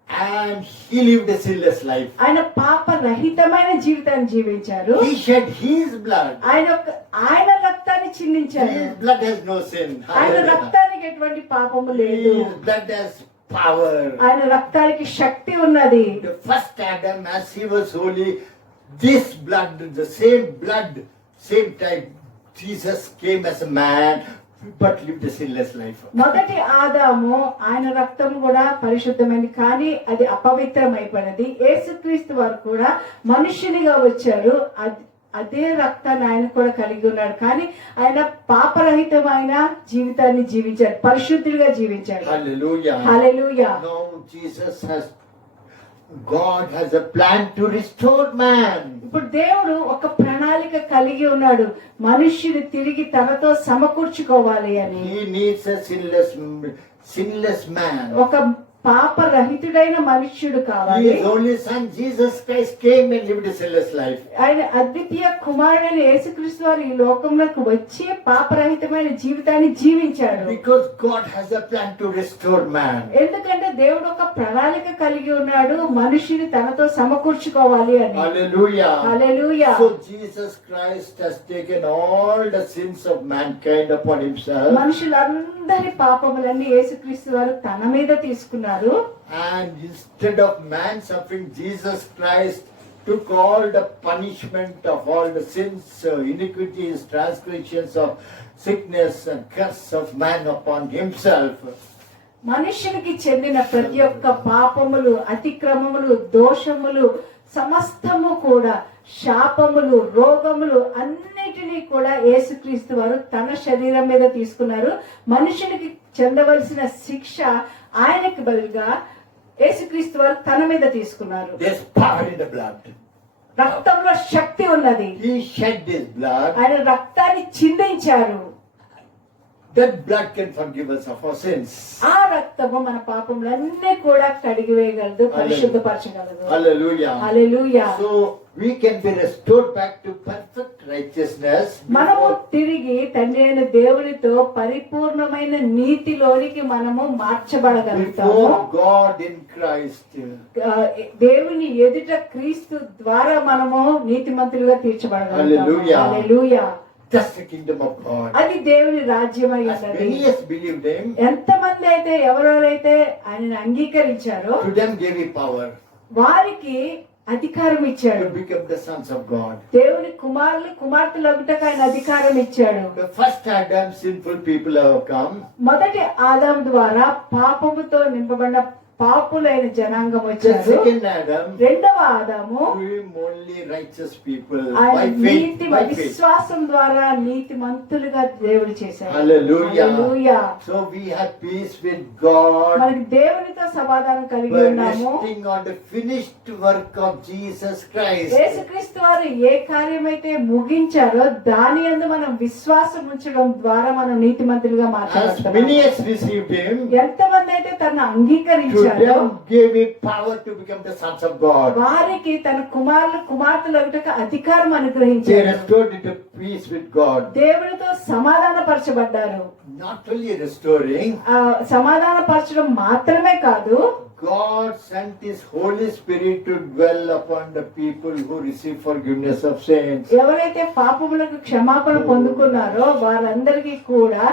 And he lived a sinless life. ఆయన పాప రహితమైన జీవితాన్ని జీవించారు. He shed his blood. ఆయన రక్తాన్ని చిందించారు. His blood has no sin. ఆయన Hallelujah. రక్తానికి ఎటువంటి పాపము లేదు. His blood has power. ఆయన రక్తానికి శక్తి ఉన్నది. The first Adam, as he was holy, this blood, the same blood, same time, Jesus came as a man, but lived a sinless life. మొదటి ఆదాము ఆయన రక్తం కూడా పరిశుద్ధమైంది, కానీ అది అపవిత్రమైపోయినది. యేసుక్రీస్తు వారు కూడా మనుష్యునిగా వచ్చారు, అదే రక్తాన్ని ఆయన కూడా కలిగి ఉన్నాడు, కానీ ఆయన పాపరహితమైన జీవితాన్ని జీవించాడు, పరిశుద్ధుడిగా జీవించాడు. Hallelujah. Hallelujah. Now God has a plan to restore man. ఇప్పుడు దేవుడు ఒక ప్రణాళిక కలిగి ఉన్నాడు, మనుష్యుడు తిరిగి తనతో సమకూర్చుకోవాలి అని. He needs a sinless man. ఒక పాపరహితుడైన మనుష్యుడు కావాలి. His only son Jesus Christ came and lived a sinless life. ఆయన అద్వితీయ కుమారుడైన యేసుక్రీస్తు వారు ఈ లోకంలోకి వచ్చి పాపరహితమైన జీవితాన్ని జీవించాడు. Because God has a plan to restore man. ఎందుకంటే దేవుడు ఒక ప్రణాళిక కలిగి ఉన్నాడు, మనుషుని తనతో సమకూర్చుకోవాలి అని. Hallelujah. Hallelujah. So Jesus Christ has taken all the sins of mankind upon himself. మనుషులందరి పాపములన్నీ యేసుక్రీస్తు వారు తన మీద తీసుకున్నారు. And instead of man suffering, Jesus Christ took all the punishment of all the sins, iniquities, transgressions of sickness and curse of man upon himself. మనుషునికి చెందిన ప్రతి ఒక్క పాపములు, అతిక్రమములు, దోషములు సమస్తము కూడా, శాపములు, రోగములు అన్నిటినీ కూడా యేసుక్రీస్తు వారు తన శరీరం మీద తీసుకున్నారు. మనుషునికి చెందవలసిన శిక్ష ఆయనకి బదులుగా యేసుక్రీస్తు వారు తన మీద తీసుకున్నారు. There's power in the blood. రక్తంలో శక్తి ఉన్నది. He shed his blood. ఆయన రక్తాన్ని చిందించారు. That blood can forgive us of our sins. ఆ రక్తము మన పాపములన్నీ కూడా కడిగివేయగలదు, పరిశుద్ధపరచగలదు. Hallelujah. Hallelujah. So we can be restored back to perfect righteousness. మనము తిరిగి తండ్రి అయిన దేవునితో పరిపూర్ణమైన నీతిలోనికి మనము మార్చబడగలుగుతాము. Before God in Christ. దేవుని ఎదుట క్రీస్తు ద్వారా మనము నీతిమంతులుగా తీర్చబడగలుగుతాము. Hallelujah. Hallelujah. That's the kingdom of God. అది దేవుని రాజ్యమై As ఉన్నది. many as believed him, ఎంతమంది అయితే ఎవరెవరైతే ఆయనను అంగీకరించారో to them gave he power వారికి అధికారం ఇచ్చాడు. to become the sons of God. దేవుని కుమార్తెలు అగుటకు ఆయన అధికారం ఇచ్చాడు. The first Adam, sinful people have come. మొదటి ఆదాం ద్వారా పాపముతో నింపబడిన పాపులైన జనాంగం The వచ్చారు. second Adam, రెండవ ఆదాము him only righteous people ఆయన by faith. విశ్వాసం ద్వారా నీతిమంతులుగా దేవుడు చేశాడు. Hallelujah. Hallelujah. So we have peace with God మనకి దేవునితో సమాధానం కలిగి by ఉన్నాము. resting on the finished work of Jesus Christ. యేసుక్రీస్తు వారు ఏ కార్యమైతే ముగించారో దాని యందు మనం విశ్వాసం ఉంచడం ద్వారా మనం నీతిమంతులుగా As మార్చబడతాము. many as received him, ఎంతమంది అయితే తనను అంగీకరించారో to them gave he power to become the sons of God. వారికి తన కుమార్తెలు అగుటకు అధికారం They అనుగ్రహించారు. restored into peace with God. దేవునితో సమాధానపరచబడ్డారు. Not only restoring, సమాధానపరచడం మాత్రమే కాదు, God sent His Holy Spirit to dwell upon the people who receive forgiveness of sins. ఎవరైతే పాపములకు క్షమాపణ పొందుకున్నారో వారందరికీ కూడా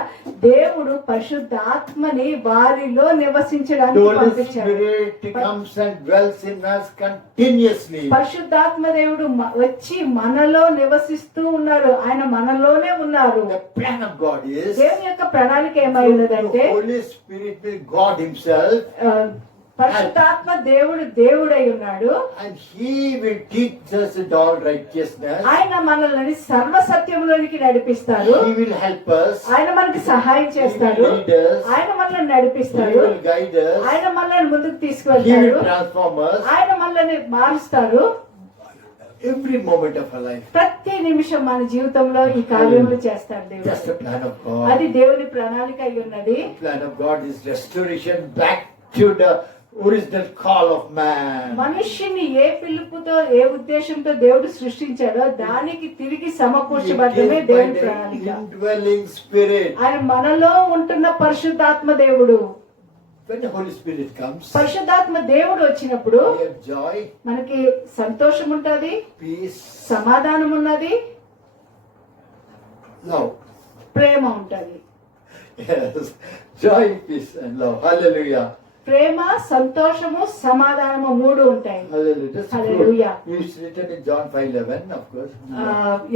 దేవుడు పరిశుద్ధాత్మని వారిలో The నివసించడానికి Holy పంపించాడు. Spirit comes and dwells in us continuously. పరిశుద్ధాత్మ దేవుడు వచ్చి మనలో నివసిస్తూ ఉన్నారు. ఆయన మనలోనే ఉన్నారు. The plan of God is దేవుని యొక్క ప్రణాళిక ఏమై ఉన్నదంటే the Holy Spirit will God Himself, పరిశుద్ధాత్మ దేవుడై ఉన్నాడు. and He will teach us in all righteousness. ఆయన మనల్ని సర్వసత్యంలోనికి నడిపిస్తారు. He will help us. ఆయన మనకి సహాయం He చేస్తాడు. will lead us. ఆయన మనల్ని He నడిపిస్తాడు. will guide us. ఆయన మనల్ని ముందుకు He తీసుకువెళ్తాడు. will transform us. ఆయన మనల్ని మారుస్తాడు. Every moment of our life. ప్రతి నిమిషం మన జీవితంలో ఈ కార్యములు చేస్తాడు దేవుడు. Just the plan of అది God. దేవుని ప్రణాళిక అయి ఉన్నది. The plan of God is restoration back to the original call of man. మనుష్యుని ఏ పిలుపుతో ఏ ఉద్దేశంతో దేవుడు సృష్టించాడో దానికి తిరిగి సమకూర్చబడమే It is by దేవుని the ప్రణాళిక. indwelling Spirit. ఆయన మనలో ఉంటున్న పరిశుద్ధాత్మ దేవుడు. When the Holy Spirit comes, పరిశుద్ధాత్మ దేవుడు వచ్చినప్పుడు we have joy, మనకి సంతోషం ఉంటది, peace, సమాధానం ఉన్నది, love. ప్రేమ ఉంటది. Yes, joy, peace, and love. Hallelujah. ప్రేమ, సంతోషము, సమాధానము మూడు ఉంటాయి. Hallelujah. That's Hallelujah. true. It's written in John 5:11, of course.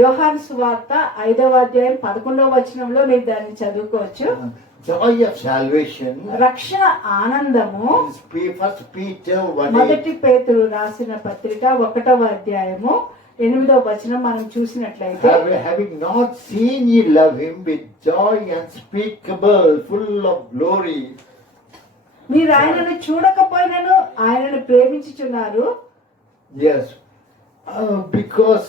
యోహాను సువార్త 5వ అధ్యాయం 11వ వచనంలో మీరు దాన్ని చదువుకోవచ్చు. Joy of salvation. రక్షణ ఆనందము is First Peter 1:8. మొదటి పేతురు రాసిన పత్రిక 1వ అధ్యాయము 8వ వచనం మనం చూసినట్లయితే, Having not seen ye love him with joy unspeakable, full of glory. మీరు ఆయనను చూడకపోయినను ఆయనను ప్రేమించుచున్నారు. Yes, because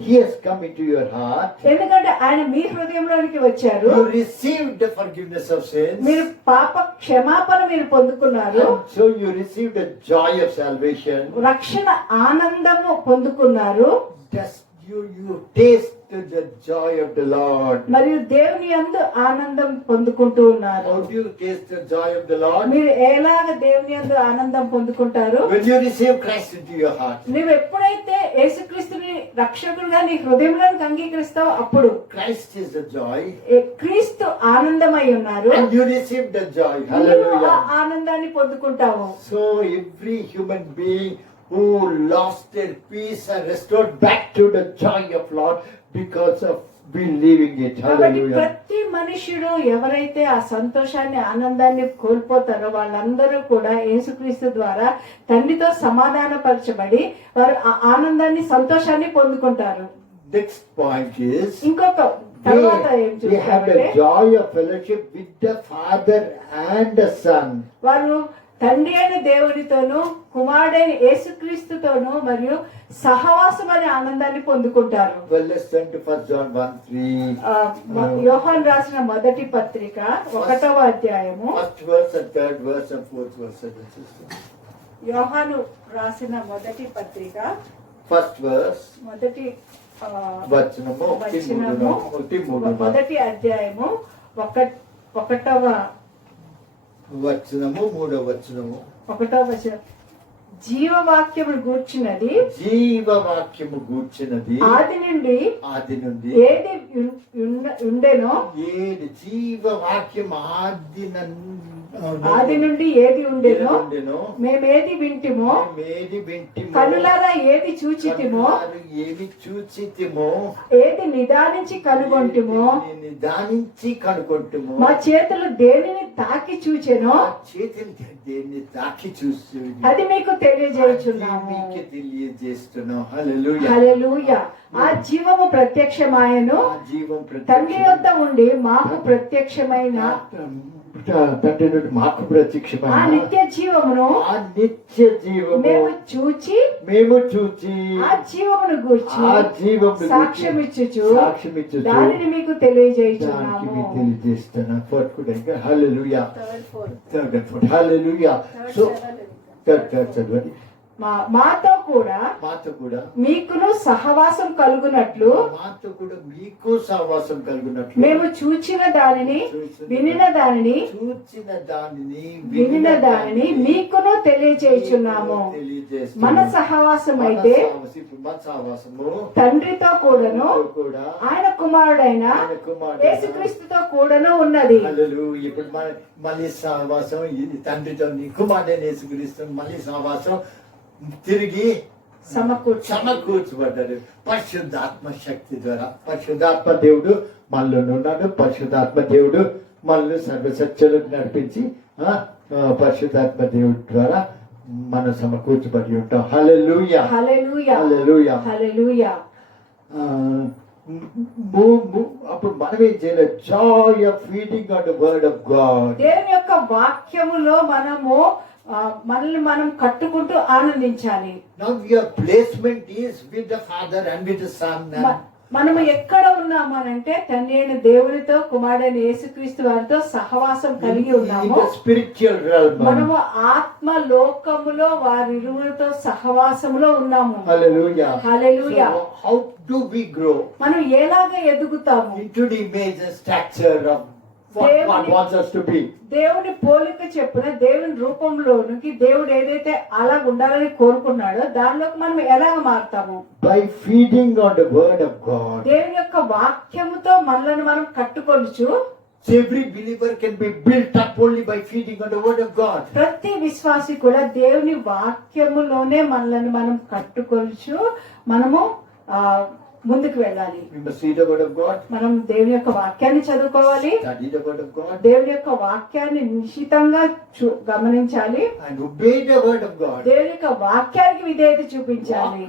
he has come into your heart. ఎందుకంటే ఆయన మీ హృదయంలోనికి వచ్చారు. You received the forgiveness of sins. మీరు పాప క్షమాపణ మీరు పొందుకున్నారు. And so you received the joy of salvation. రక్షణ ఆనందము పొందుకున్నారు. Just you taste the joy of the Lord. మరియు దేవుని యందు ఆనందం పొందుకుంటూ ఉన్నారు. How do you taste the joy of the Lord? మీరు ఎలాగ దేవుని యందు ఆనందం పొందుకుంటారు? When you receive Christ into your heart. నువ్వు ఎప్పుడైతే యేసుక్రీస్తుని రక్షకుడిగా నీ హృదయంలోనికి అంగీకరిస్తావో అప్పుడు Christ is the joy. క్రీస్తు ఆనందమై ఉన్నారు. And you receive the joy. నువ్వు ఆ Hallelujah. ఆనందాన్ని పొందుకుంటావు. So every human being who lost their peace are restored back to the joy of Lord because of believing it. కాబట్టి Hallelujah. ప్రతి మనుష్యుడు ఎవరైతే ఆ సంతోషాన్ని ఆనందాన్ని కోల్పోతారో వాళ్ళందరూ కూడా యేసుక్రీస్తు ద్వారా తండ్రితో సమాధానపరచబడి వారు ఆ ఆనందాన్ని సంతోషాన్ని పొందుకుంటారు. Next point is ఇంకొక తర్వాత ఏం we have the చూస్తామంటే joy of fellowship with the Father and the Son. వారు తండ్రి అయిన దేవునితోనూ కుమారుడైన యేసుక్రీస్తుతోనూ మరియు సహవాసం అనే ఆనందాన్ని పొందుకుంటారు. Well, let's turn to 1 John 1:3. యోహాను రాసిన మొదటి పత్రిక 1వ అధ్యాయము First verse and third verse and fourth verse. యోహాను రాసిన మొదటి పత్రిక First verse. మొదటి వచనము ఒకటి మూడు మొదటి అధ్యాయము 1వ వచనము మూడవ వచనము 1వ వచనం, జీవవాక్యము గూర్చినది జీవవాక్యము గూర్చినది ఆది నుండి ఏది ఉండెనో ఏది జీవవాక్యం ఆది నుండి ఏది ఉండెనో మేమేది వింటిమో కనులారా ఏది చూచితిమో ఏమి చూచితిమో ఏది నిదానించి కనుగొంటిమో నిదానించి కనుగొంటుమో మా చేతులు దేనిని తాకి చూచెనో చేతులు దేన్ని తాకి చూసి అది మీకు తెలియజేయుచున్నాము. మీకు తెలియజేస్తున్నాం. హల్లెలూయా. హల్లెలూయా. ఆ జీవము ప్రత్యక్షమాయను ఆ జీవం తండ్రి వద్ద ఉండి మాకు ప్రత్యక్షమైన తండ్రి నుండి మాకు ఆ ప్రత్యక్షమైన నిత్య జీవమును ఆ నిత్య జీవము మేము చూచి ఆ జీవమును గూర్చి ఆ జీవము సాక్ష్యమిచ్చుచు సాక్ష్యమిచ్చుచు దానిని మీకు దానికి తెలియజేయుచున్నాము. మీకు తెలియజేస్తున్నాం. పట్టుకోండి. హల్లెలూయా. Third and fourth. హల్లెలూయా. సో థర్డ్ చదవండి. మాతో కూడా మాతో కూడా మీకును సహవాసం కలుగునట్లు మాతో కూడా మీకు సహవాసం కలుగునట్లు మేము చూచిన దానిని వినిన దానిని వినిన దానిని మీకును తెలియచేయుచున్నాము. మన సహవాసం అయితే మన సహవాసము తండ్రితో కూడాను కూడా ఆయన కుమారుడైన యేసుక్రీస్తుతో కూడాను ఉన్నది. హల్లెలూయా. ఇప్పుడు మళ్ళీ సహవాసం తండ్రితో నీ కుమారుడైన యేసుక్రీస్తు మళ్ళీ సహవాసం తిరిగి సమకూర్చబడ్డారు పరిశుద్ధాత్మ శక్తి ద్వారా. పరిశుద్ధాత్మ దేవుడు మనలో ఉన్నాడు. పరిశుద్ధాత్మ దేవుడు మనల్ని సర్వసత్యాలకు నడిపించి పరిశుద్ధాత్మ దేవుడి ద్వారా మనం సమకూర్చబడి ఉంటాం. హల్లెలూయా, హల్లెలూయా, హల్లెలూయా, హల్లెలూయా. అప్పుడు మనం ఏం చేయాలి? Joy of feeding on the word of God. దేవుని యొక్క వాక్యములో మనము మనల్ని మనం కట్టుకుంటూ ఆనందించాలి. Now your placement is with the Father and with the Son. మనము ఎక్కడ ఉన్నామనంటే తండ్రి అయిన దేవునితో కుమారుడైన యేసుక్రీస్తు వారితో సహవాసం కలిగి ఉన్నాము. Spiritual realm. మనము ఆత్మ లోకములో వారిరువురితో సహవాసములో ఉన్నాము. హల్లెలూయా, హల్లెలూయా. So how do we grow మనం ఎలాగ ఎదుగుతాము? into the image and stature of what God wants us to be? దేవుని పోలిక చెప్పున దేవుని రూపంలోనికి దేవుడు ఏదైతే అలా ఉండాలని కోరుకున్నాడో దానిలోకి మనం ఎలా మారుతాము? By feeding on the word of God. దేవుని యొక్క వాక్యముతో మనల్ని మనం కట్టుకొనుచు. So every believer can be built up only by feeding on the word of God. ప్రతి విశ్వాసి కూడా దేవుని వాక్యములోనే మనల్ని మనం కట్టుకొనుచు మనము ముందుకు వెళ్ళాలి. We must read the word of God. మనం దేవుని యొక్క వాక్యాన్ని చదువుకోవాలి. Study the word of God. దేవుని యొక్క వాక్యాన్ని నిశితంగా గమనించాలి. And obey the word of God. దేవుని యొక్క వాక్యానికి విధేయత చూపించాలి.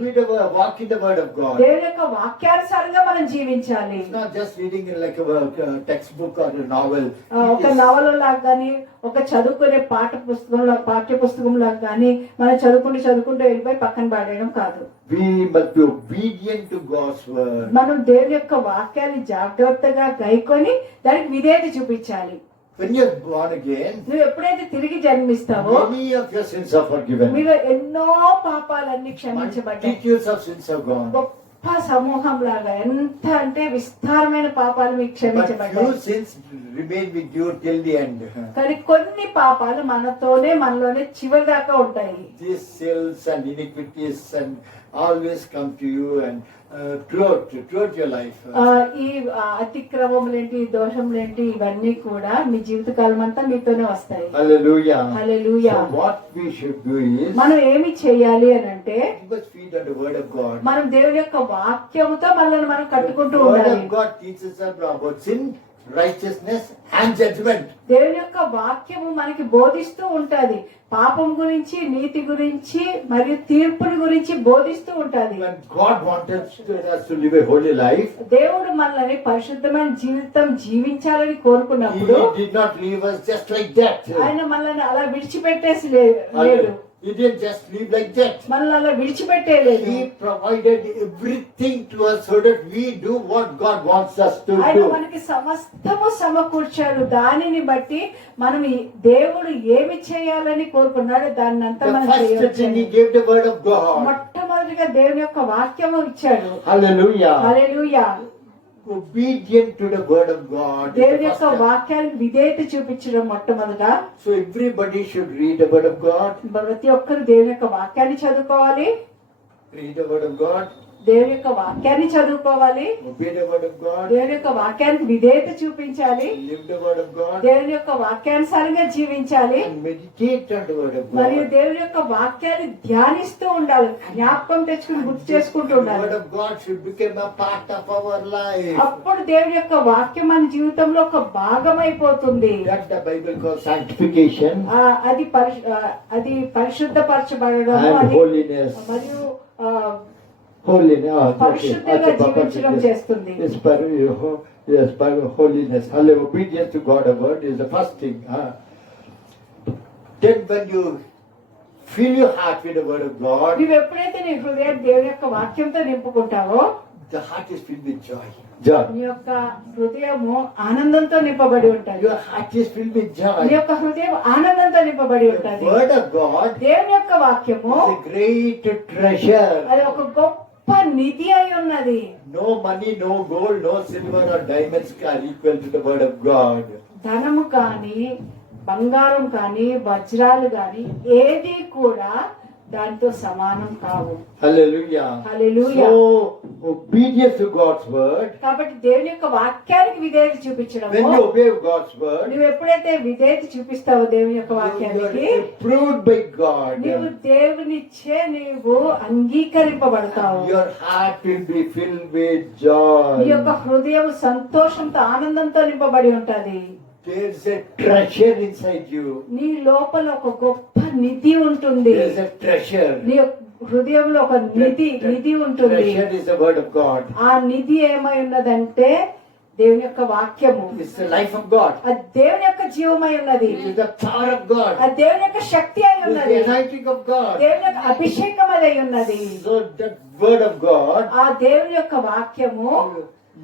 Walk in the word of God. దేవుని యొక్క వాక్యానుసారంగా మనం జీవించాలి. It's not just reading in like a textbook or a novel. ఒక నవల లాగా కానీ ఒక చదువుకునే పాఠ్య పుస్తకంలో కానీ మనం చదువుకుంటూ వెళ్ళిపోయి పక్కన పడేయడం కాదు. We must be obedient to God's word. మనం దేవుని యొక్క వాక్యాన్ని జాగ్రత్తగా గైకొని దానికి విధేయత చూపించాలి. When you are born again, నువ్వు ఎప్పుడైతే తిరిగి జన్మిస్తావో many of your sins are forgiven. మీలో ఎన్నో పాపాలన్నీ క్షమించబడ్డాయి. Multitudes of sins are gone. గొప్ప సమూహం లాగా ఎంత అంటే విస్తారమైన పాపాలు మీకు But క్షమించబడ్డాయి. few sins remain with you till the end. కానీ కొన్ని పాపాలు మనలోనే చివరి దాకా ఉంటాయి. These sins and iniquities and always come to you and throughout your life. ఈ అతిక్రమములేంటి దోషములేంటి ఇవన్నీ కూడా మీ జీవిత కాలం అంతా మీతోనే వస్తాయి. Hallelujah. Hallelujah. So what we should do is మనం ఏమి చేయాలి అని అంటే we must feed on the word of God. మనం దేవుని యొక్క వాక్యముతో మనల్ని మనం కట్టుకుంటూ The word ఉండాలి. of God teaches us about sin, righteousness and judgment. దేవుని యొక్క వాక్యము మనకి బోధిస్తూ ఉంటది. పాపం గురించి, నీతి గురించి మరియు తీర్పుని గురించి బోధిస్తూ ఉంటది. When God wanted us to live a holy life, దేవుడు మనల్ని పరిశుద్ధమైన జీవితం జీవించాలని కోరుకున్నప్పుడు He did not leave us just like that. ఆయన మనల్ని అలా విడిచిపెట్టేసి లేదు. He didn't just leave like that. మనల్ని అలా విడిచిపెట్టేలేదు. He provided everything to us so that we do what God wants us to ఆయన do. మనకి సమస్తము సమకూర్చాడు. దానిని బట్టి మనం దేవుడు ఏమి చేయాలని కోరుకున్నాడో దాన్ని అంతా The మనం first thing చేయవచ్చు. He gave the word of God. మొట్టమొదటిగా దేవుని యొక్క వాక్యము ఇచ్చాడు. Hallelujah. Hallelujah. Obedient to the word of God. is the దేవుని first యొక్క step. వాక్యానికి విధేయత చూపించడం మొట్టమొదట. So everybody should read the word of God. ప్రతి ఒక్కరు దేవుని యొక్క వాక్యాన్ని చదువుకోవాలి. Read the word of God. దేవుని యొక్క వాక్యాన్ని చదువుకోవాలి. Obey the word of God. దేవుని యొక్క వాక్యానికి విధేయత చూపించాలి. Live the word of God. దేవుని యొక్క వాక్యానుసారంగా జీవించాలి. And meditate on the word of మరియు God. దేవుని యొక్క వాక్యాన్ని ధ్యానిస్తూ ఉండాలి. జ్ఞాపకం తెచ్చుకుని గుర్తు చేసుకుంటూ The ఉండాలి. word of God should become a part of our life. అప్పుడు దేవుని యొక్క వాక్యం మన జీవితంలో ఒక భాగం అయిపోతుంది. That the Bible calls sanctification అది పరిశుద్ధపరచబడడం and holiness. మరియు Holiness. పరిశుద్ధంగా జీవించడం చేస్తుంది. Yes, by holiness. Hallelujah. Obedience to God, the word is the first thing. Then when you fill your heart with the word of God, నువ్వు ఎప్పుడైతే నీ హృదయాన్ని దేవుని యొక్క వాక్యంతో నింపుకుంటావో the heart is filled with joy. Joy. నీ యొక్క హృదయము ఆనందంతో నింపబడి ఉంటది. Your heart is filled with నీ joy. యొక్క హృదయం ఆనందంతో నింపబడి The ఉంటది. word of God దేవుని యొక్క వాక్యము is a great treasure. అది ఒక గొప్ప నిధి అయి ఉన్నది. No money, no gold, no silver or diamonds are equal to the word of God. ధనము కానీ బంగారం కానీ వజ్రాలు కానీ ఏది కూడా దాంతో సమానం కావు. Hallelujah. Hallelujah. So, obedience to God's word. కాబట్టి దేవుని యొక్క వాక్యానికి విధేయత చూపించడం, When you obey God's word, నువ్వు ఎప్పుడైతే విధేయత చూపిస్తావో దేవుని యొక్క you వాక్యానికి, are approved by God. నీవు దేవునిచ్చే నీవు అంగీకరింపబడతావు. Your heart will be filled with నీ joy. యొక్క హృదయం సంతోషంతో ఆనందంతో నింపబడి ఉంటది. There is a treasure inside you. నీ లోపల ఒక గొప్ప నిధి ఉంటుంది. There is a treasure. నీ యొక్క హృదయంలో ఒక నిధి ఉంటుంది. Treasure is the word of God. ఆ నిధి ఏమై ఉన్నదంటే దేవుని యొక్క వాక్యము. It's the life of God. అది దేవుని యొక్క జీవమై ఉన్నది. It is the power of God. అది దేవుని యొక్క శక్తి అయి It is ఉన్నది. the anointing of God. దేవుని యొక్క అభిషేకం అయి ఉన్నది. So that word of God, ఆ దేవుని యొక్క వాక్యము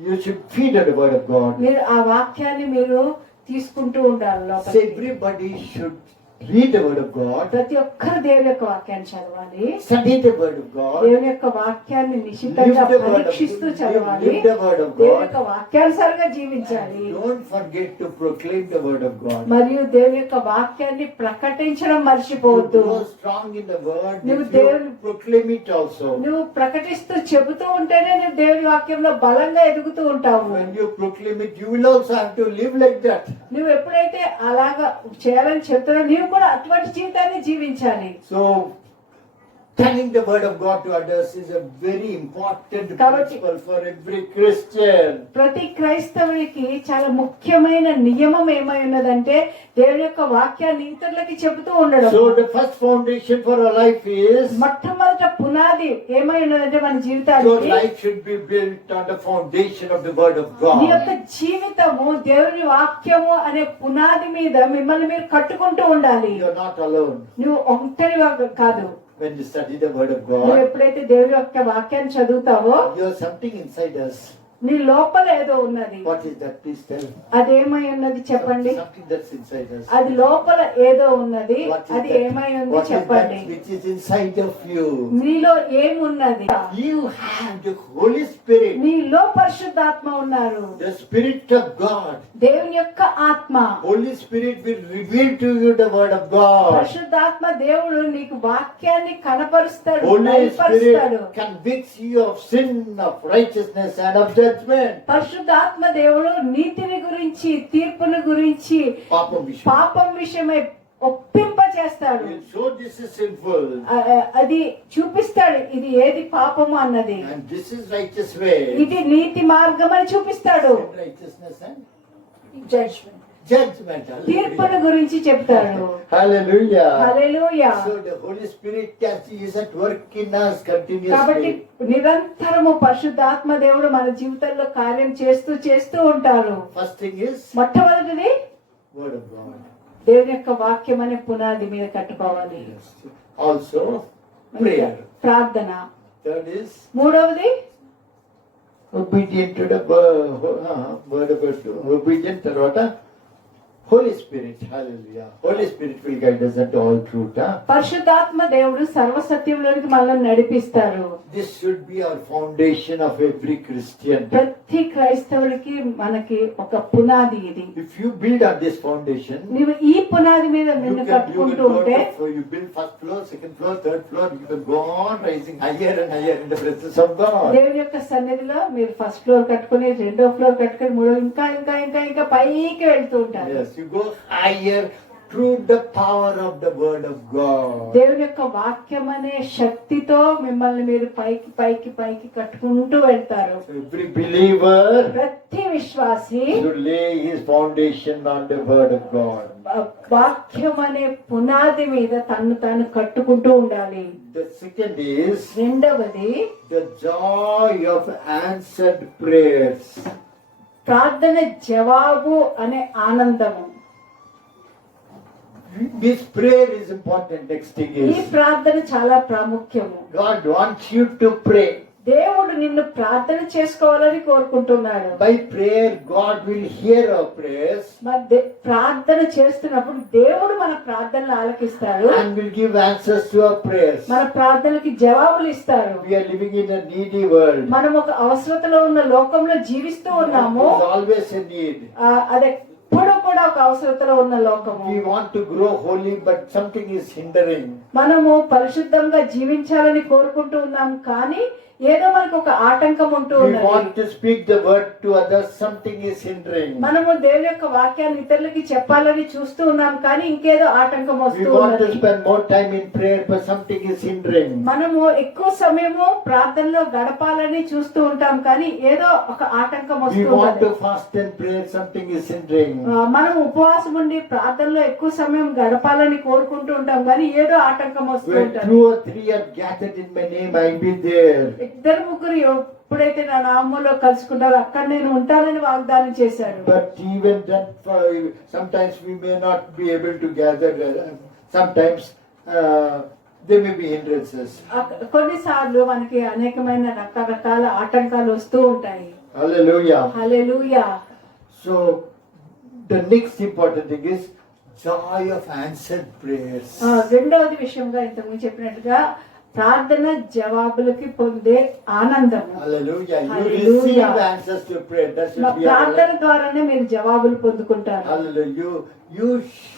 you should feed on the word of God. మీరు ఆ వాక్యాన్ని మీరు తీసుకుంటూ ఉండాలి So లోపలికి. everybody should read the word of God, ప్రతి ఒక్కరు దేవుని యొక్క వాక్యాన్ని చదవాలి. study the word of God, దేవుని యొక్క వాక్యాన్ని నిశితంగా Live the word of- పరీక్షిస్తూ చదవాలి. live the word of God. దేవుని యొక్క వాక్యానుసారంగా జీవించాలి. don't forget to proclaim the word of God. మరియు దేవుని యొక్క వాక్యాన్ని ప్రకటించడం You మర్చిపోవద్దు. grow strong in the word, నువ్వు if దేవుని- you proclaim it also. నువ్వు ప్రకటిస్తూ చెబుతూ ఉంటేనే నువ్వు దేవుని వాక్యంలో బలంగా ఎదుగుతూ ఉంటావు. When you proclaim it, you will also have to live like that. నువ్వు ఎప్పుడైతే అలాగా చేయాలని చెప్తున్నావు, నీవు కూడా అటువంటి జీవితాన్ని జీవించాలి. So, telling the word of God to others is a very important కాబట్టి- principle for every Christian. ప్రతి క్రైస్తవునికి చాలా ముఖ్యమైన నియమం ఏమై ఉన్నదంటే దేవుని యొక్క వాక్యాన్ని ఇతరులకి చెబుతూ ఉండడం. So, the first foundation for our life is మొట్టమొదట పునాది ఏమై ఉన్నదంటే మన your జీవితానికి life should be built on the foundation of the word of నీ యొక్క God. జీవితము దేవుని వాక్యము అనే పునాది మీద మిమ్మల్ని మీరు కట్టుకుంటూ ఉండాలి. You are not alone. నువ్వు ఒంటరిగా కాదు. When you study the word of నువ్వు God, ఎప్పుడైతే దేవుని యొక్క వాక్యాన్ని చదువుతావో you have something inside us. నీ లోపల ఏదో ఉన్నది. What is that? Please tell. అదేమై ఉన్నది చెప్పండి. Something that's inside us. అది లోపల ఏదో ఉన్నది. What is అది that? ఏమై ఉంది What is చెప్పండి. that which is inside of you? నీలో ఏమున్నది? You have the Holy Spirit, నీలో పరిశుద్ధాత్మ ఉన్నారు. the Spirit of God. దేవుని యొక్క ఆత్మ. Holy Spirit will reveal to you the word of God. పరిశుద్ధాత్మ దేవుడు నీకు వాక్యాన్ని కనపరుస్తాడు, Holy బయలుపరుస్తాడు. Spirit convicts you of sin, of righteousness, and of judgment. పరిశుద్ధాత్మ దేవుడు నీతిని గురించి, తీర్పుని గురించి, Papam Vishnu. పాపం విషయమై ఒప్పింప చేస్తాడు. He'll show this is sinful, అది చూపిస్తాడు ఇది ఏది పాపము అన్నది. and this is righteous way. ఇది నీతి మార్గం అని చూపిస్తాడు. Sin, righteousness, and judgement, judgment. తీర్పుని Hallelujah. గురించి చెప్తాడు. Hallelujah. Hallelujah. So the Holy Spirit is at work in us కాబట్టి continuously. నిరంతరము పరిశుద్ధాత్మ దేవుడు మన జీవితంలో కార్యం చేస్తూ చేస్తూ ఉంటారు. First thing is మొట్టమొదటిది word of God. దేవుని యొక్క వాక్యం అనే పునాది మీద కట్టుకోవాలి. Also prayer. ప్రార్థన. Third is మూడవది obedient to the word of God. Obedient tarvata Holy Spirit. Hallelujah. Holy Spirit will guide us into all truth. పరిశుద్ధాత్మ దేవుడు సర్వసత్యంలోనికి మనల్ని నడిపిస్తారు. This should be our foundation of every Christian. ప్రతి క్రైస్తవుడికి మనకి ఒక పునాది ఇది. If you build on this foundation, నీవు ఈ పునాది మీద you నిన్ను will కట్టుకుంటూ go ఉంటే to, you build first floor, second floor, third floor, you can go on rising higher and higher in the presence of God. దేవుని యొక్క సన్నిధిలో మీరు ఫస్ట్ ఫ్లోర్ కట్టుకుని, రెండో ఫ్లోర్ కట్టుకుని, మూడో ఇంకా ఇంకా ఇంకా ఇంకా పైకి వెళ్తూ ఉంటారు. Yes, you go higher through the power of the word of God. దేవుని యొక్క వాక్యం అనే శక్తితో మిమ్మల్ని మీరు పైకి పైకి పైకి కట్టుకుంటూ వెళ్తారు. So every believer ప్రతి విశ్వాసి should lay his foundation on the word of God. వాక్యం అనే పునాది మీద తను తాను కట్టుకుంటూ ఉండాలి. The second is రెండవది the joy of answered prayers. ప్రార్థన జవాబు అనే ఆనందము. This prayer is important. Next thing ఈ is ప్రార్థన చాలా ప్రాముఖ్యము. God wants you to pray. దేవుడు నిన్ను ప్రార్థన చేసుకోవాలని కోరుకుంటున్నాడు. By prayer, God will hear our prayers ప్రార్థన చేస్తున్నప్పుడు దేవుడు మన ప్రార్థనలు ఆలకిస్తాడు and will give answers to our prayers. మన ప్రార్థనలకి జవాబులు ఇస్తారు. We are living in a needy world. మనం ఒక అవసరతలో ఉన్న లోకంలో జీవిస్తూ ఉన్నాము. There is always a need. అదే ఎప్పుడు కూడా ఒక అవసరతలో ఉన్న లోకము. We want to grow holy, but something is hindering. మనము పరిశుద్ధంగా జీవించాలని కోరుకుంటూ ఉన్నాం, కానీ ఏదో మనకు ఒక ఆటంకం ఉంటూ We ఉన్నది. want to speak the word to others, something is hindering. మనము దేవుని యొక్క వాక్యాన్ని ఇతరులకి చెప్పాలని చూస్తూ ఉన్నాం, కానీ ఇంకేదో ఆటంకం We వస్తూ want to ఉన్నది. spend more time in prayer, but something is hindering. మనము ఎక్కువ సమయము ప్రార్థనలో గడపాలని చూస్తూ ఉంటాం, కానీ ఏదో ఒక ఆటంకం We వస్తూ want ఉన్నది. to fast and pray, something is hindering. మనం ఉపవాసం ఉండి ప్రార్థనలో ఎక్కువ సమయం గడపాలని కోరుకుంటూ ఉంటాం, కానీ ఏదో ఆటంకం వస్తూ Where ఉంటుంది. 2 or 3 are gathered in my name, I will be there. ఇద్దరు ముగ్గురు ఎప్పుడైతే నా నామంలో కలుసుకుంటారో అక్కడ నేను ఉంటానని వాగ్దానం చేశాడు. But even then, sometimes we may not be able to gather. Sometimes there may be hindrances. కొన్నిసార్లు మనకి అనేకమైన రకరకాల ఆటంకాలు వస్తూ ఉంటాయి. Hallelujah. Hallelujah. So the next important thing is joy of answered prayers. రెండవది విషయంగా ఇంతకుముందు చెప్పినట్టుగా ప్రార్థన జవాబులకి పొందే ఆనందము. Hallelujah. You Hallelujah. receive answers to prayer. That should be ప్రార్థన ద్వారానే మీరు జవాబులు పొందుకుంటారు. Hallelujah. You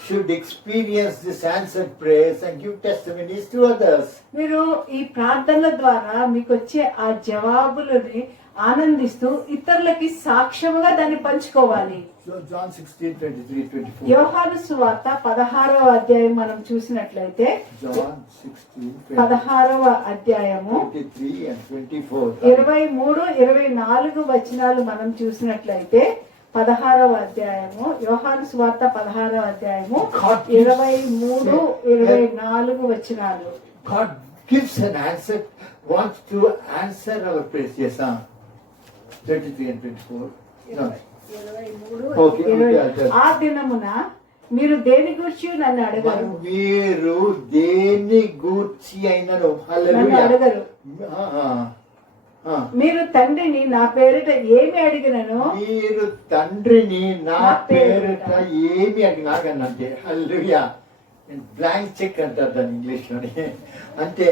should experience this answered prayers and give testimonies to others. మీరు ఈ ప్రార్థనల ద్వారా మీకు వచ్చే ఆ జవాబులని ఆనందిస్తూ ఇతరులకి సాక్ష్యముగా దాన్ని పంచుకోవాలి. So John 16:23-24. యోహాను సువార్త 16వ అధ్యాయం మనం చూసినట్లయితే John 16, 16వ అధ్యాయము 23 and 24. 23, 24 వచనాలు మనం చూసినట్లయితే 16వ అధ్యాయము యోహాను సువార్త 16వ అధ్యాయము 23, 24 వచనాలు. God gives an answer, wants to answer our prayers. Yes, 33 and 24. No. 23, Okay, 20. ఆ దినమున మీరు దేని గురించి నన్ను అడగరు. మీరు దేని గూర్చి అయినను నన్ను హల్లెలూయా అడగరు. ఆ. మీరు తండ్రిని నా పేరిట ఏమి అడిగినను మీరు తండ్రిని నా పేరిట ఏమి అడిగినాగనంటే హల్లెలూయా. బ్లాంక్ చెక్ అంటారు దాన్ని ఇంగ్లీష్ లోని. అంటే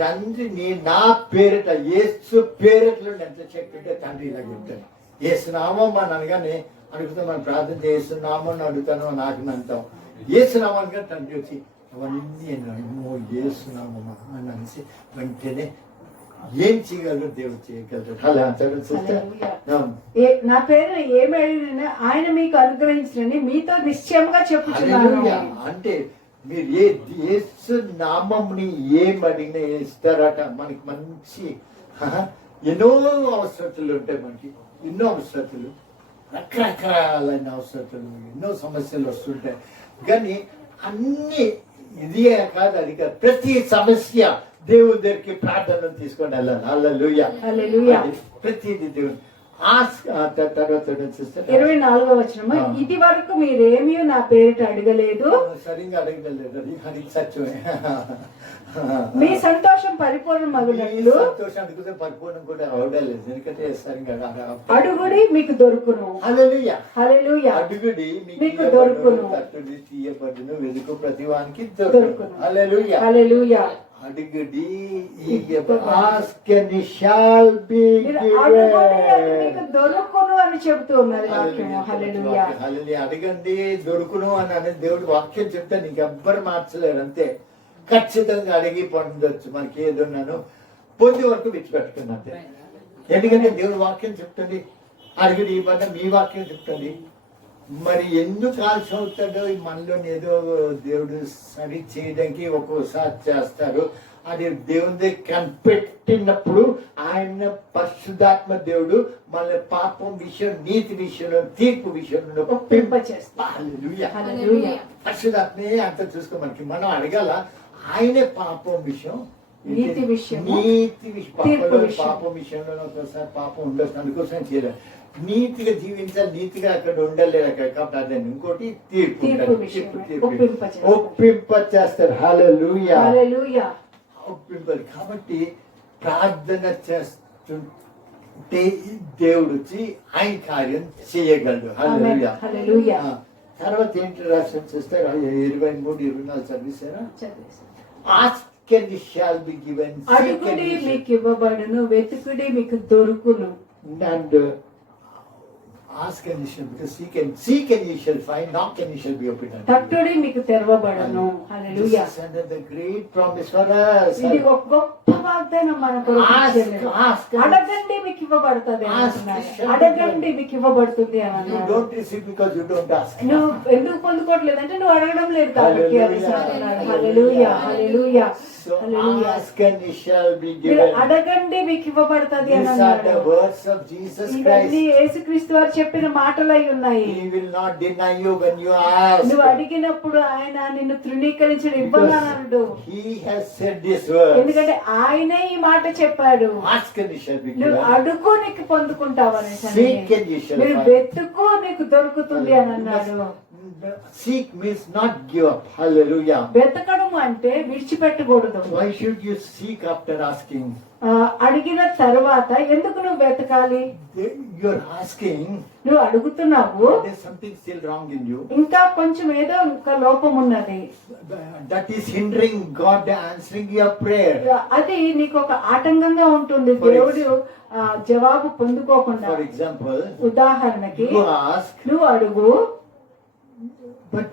తండ్రిని నా పేరిట యేసు పేరిటలో ఎంత చెక్ ఉంటే తండ్రి ఇలా చెప్తాడు. ఏసునామం అని అనగానే అడుగుతాం, మనం ప్రార్థన చేస్తున్నామని అడుగుతాను నాకు అంటాం. ఏసునామానికి తండ్రి వచ్చి అవన్నీ ఏసునామా అని అనేసి వెంటనే ఏం చేయగలరు దేవుడు చేయగలరు. అలా అంటారు సిస్టర్. నా పేరు ఏమి అడిగినా ఆయన మీకు అనుగ్రహించని మీతో నిశ్చయంగా చెప్పుచున్నాను. హల్లెలూయా. అంటే మీరు యేసు నామంని ఏం అడిగినా ఇస్తారట. మనకి మంచి ఎన్నో అవసరతలు ఉంటాయి, మనకి ఎన్నో అవసరతలు, రకరకాలైన అవసరతలు, ఎన్నో సమస్యలు వస్తుంటాయి. కానీ అన్ని ఇది కాదు, అది కాదు, ప్రతి సమస్య దేవుని దగ్గరికి ప్రార్థనలు తీసుకొని వెళ్ళాలి. హల్లెలూయా. హల్లెలూయా. ప్రతిది దేవుని తర్వాత 24వ వచనము, ఇది వరకు మీరేమీ నా పేరిట అడగలేదు, సరిగ్గా అడగలేదు, అది సత్యమే. మీ సంతోషం పరిపూర్ణమగునట్లు సంతోషం అడిగితే పరిపూర్ణం కూడా అవడలేదు, ఎందుకంటే సరిగ్గా అడుగుడి మీకు దొరుకును. హల్లెలూయా. హల్లెలూయా. అడుగుడి మీకు దొరుకును, తట్టుడి తీయబడును, వెదుకు ప్రతివానికి దొరుకును. దొరుకును. హల్లెలూయా. హల్లెలూయా. అడుగుడి, ask and it shall be అడుగుడి అది given. మీకు దొరుకును అని చెబుతూ ఉన్నది వాక్యము. హల్లెలూయా. హల్లెలూయా. అడగండి దొరుకును అని అనేది దేవుడు వాక్యం చెప్తే నీకెవ్వరు మార్చలేరు. అంతే, ఖచ్చితంగా అడిగి పొందొచ్చు. మనకి ఏదున్నాను పొంది వరకు విడిచిపెట్టుకుని అంతే. ఎందుకంటే దేవుడు వాక్యం చెప్తుంది, అడిగిడి ఇవ్వడం మీ వాక్యం చెప్తుంది. మరి ఎందుకు ఆలస్యం అవుతాడో మనలో ఏదో దేవుడు సరి చేయడానికి ఒక్కోసారి చేస్తారు. అది దేవుని కనిపెట్టినప్పుడు ఆయన పరిశుద్ధాత్మ దేవుడు మన పాపం విషయం, నీతి విషయంలో, తీర్పు విషయంలో పరిశుద్ధాత్మే అంత చూసుకో. మనకి మనం అడగాల, ఆయనే పాపం విషయం, నీతి విషయం, పాపం విషయంలో ఒకసారి పాపం ఉండొచ్చు, అందుకోసం చేయలేదు. నీతిగా జీవించాలి, నీతిగా అక్కడ ఉండలేదు అక్కడ. కాబట్టి అదే ఇంకోటి తీర్పు ఒప్పింప చేస్తారు. హల్లెలూయా. హల్లెలూయా. ఒప్పింపాలి. కాబట్టి ప్రార్థన దేవుడు వచ్చి ఆయన కార్యం చేయగలడు. హల్లెలూయా. హల్లెలూయా. తర్వాత ఏంటి రాసిన చూస్తారు 23-24 చదివిస్తారా? Ask and shall be given, అడుగుడి మీకు ఇవ్వబడును, వెతుకుడి మీకు దొరుకును. And ask and you shall, because seek and you shall find, knock and you shall be opened unto you. తట్టుడి మీకు తెరవబడును. హల్లెలూయా. This is another great promise for us. ఇది ఒక గొప్ప వాగ్దానం మన కొరకు ఇచ్చాడు. Ask. అడగండి మీకు ఇవ్వబడుతుంది అన్నారు. అడగండి మీకు ఇవ్వబడుతుంది అని You అన్నారు. don't receive because you don't ask. నువ్వు ఎందుకు పొందుకోవట్లేదు అంటే నువ్వు అడగడం లేదు కాబట్టి అని చెప్తున్నాడు. హల్లెలూయా. హల్లెలూయా. So hallelujah. ask and you shall be మీరు given. అడగండి మీకు ఇవ్వబడుతుంది అని These are అన్నాడు. the words of Jesus ఇవన్నీ Christ. యేసుక్రీస్తు వారు చెప్పిన మాటలై ఉన్నాయి. He will not deny you when you ask. నువ్వు అడిగినప్పుడు ఆయన నిన్ను తృణీకరించడం ఇవ్వాలన్నాడు. He has said these words. ఎందుకంటే ఆయనే ఈ మాట చెప్పాడు. Ask and you shall be నువ్వు given. అడుగు నీకు పొందుకుంటావు అనేసి. Seek and you shall మీరు find. వెతుకు నీకు దొరుకుతుంది అని అన్నాడు. Seek means not give up. Hallelujah. వెతకడం అంటే విడిచిపెట్టకూడదు. Why should you seek after asking? అడిగిన తర్వాత ఎందుకు నువ్వు వెతకాలి? You're asking, నువ్వు అడుగుతున్నావు, there's something still wrong in you. ఇంకా కొంచెం ఏదో ఇంకా లోపం ఉన్నది. That is hindering God answering your prayer. అది నీకు ఒక ఆటంకంగా ఉంటుంది దేవుడు జవాబు పొందుకోకుండా. For example, ఉదాహరణకి you ask, నువ్వు అడుగు, but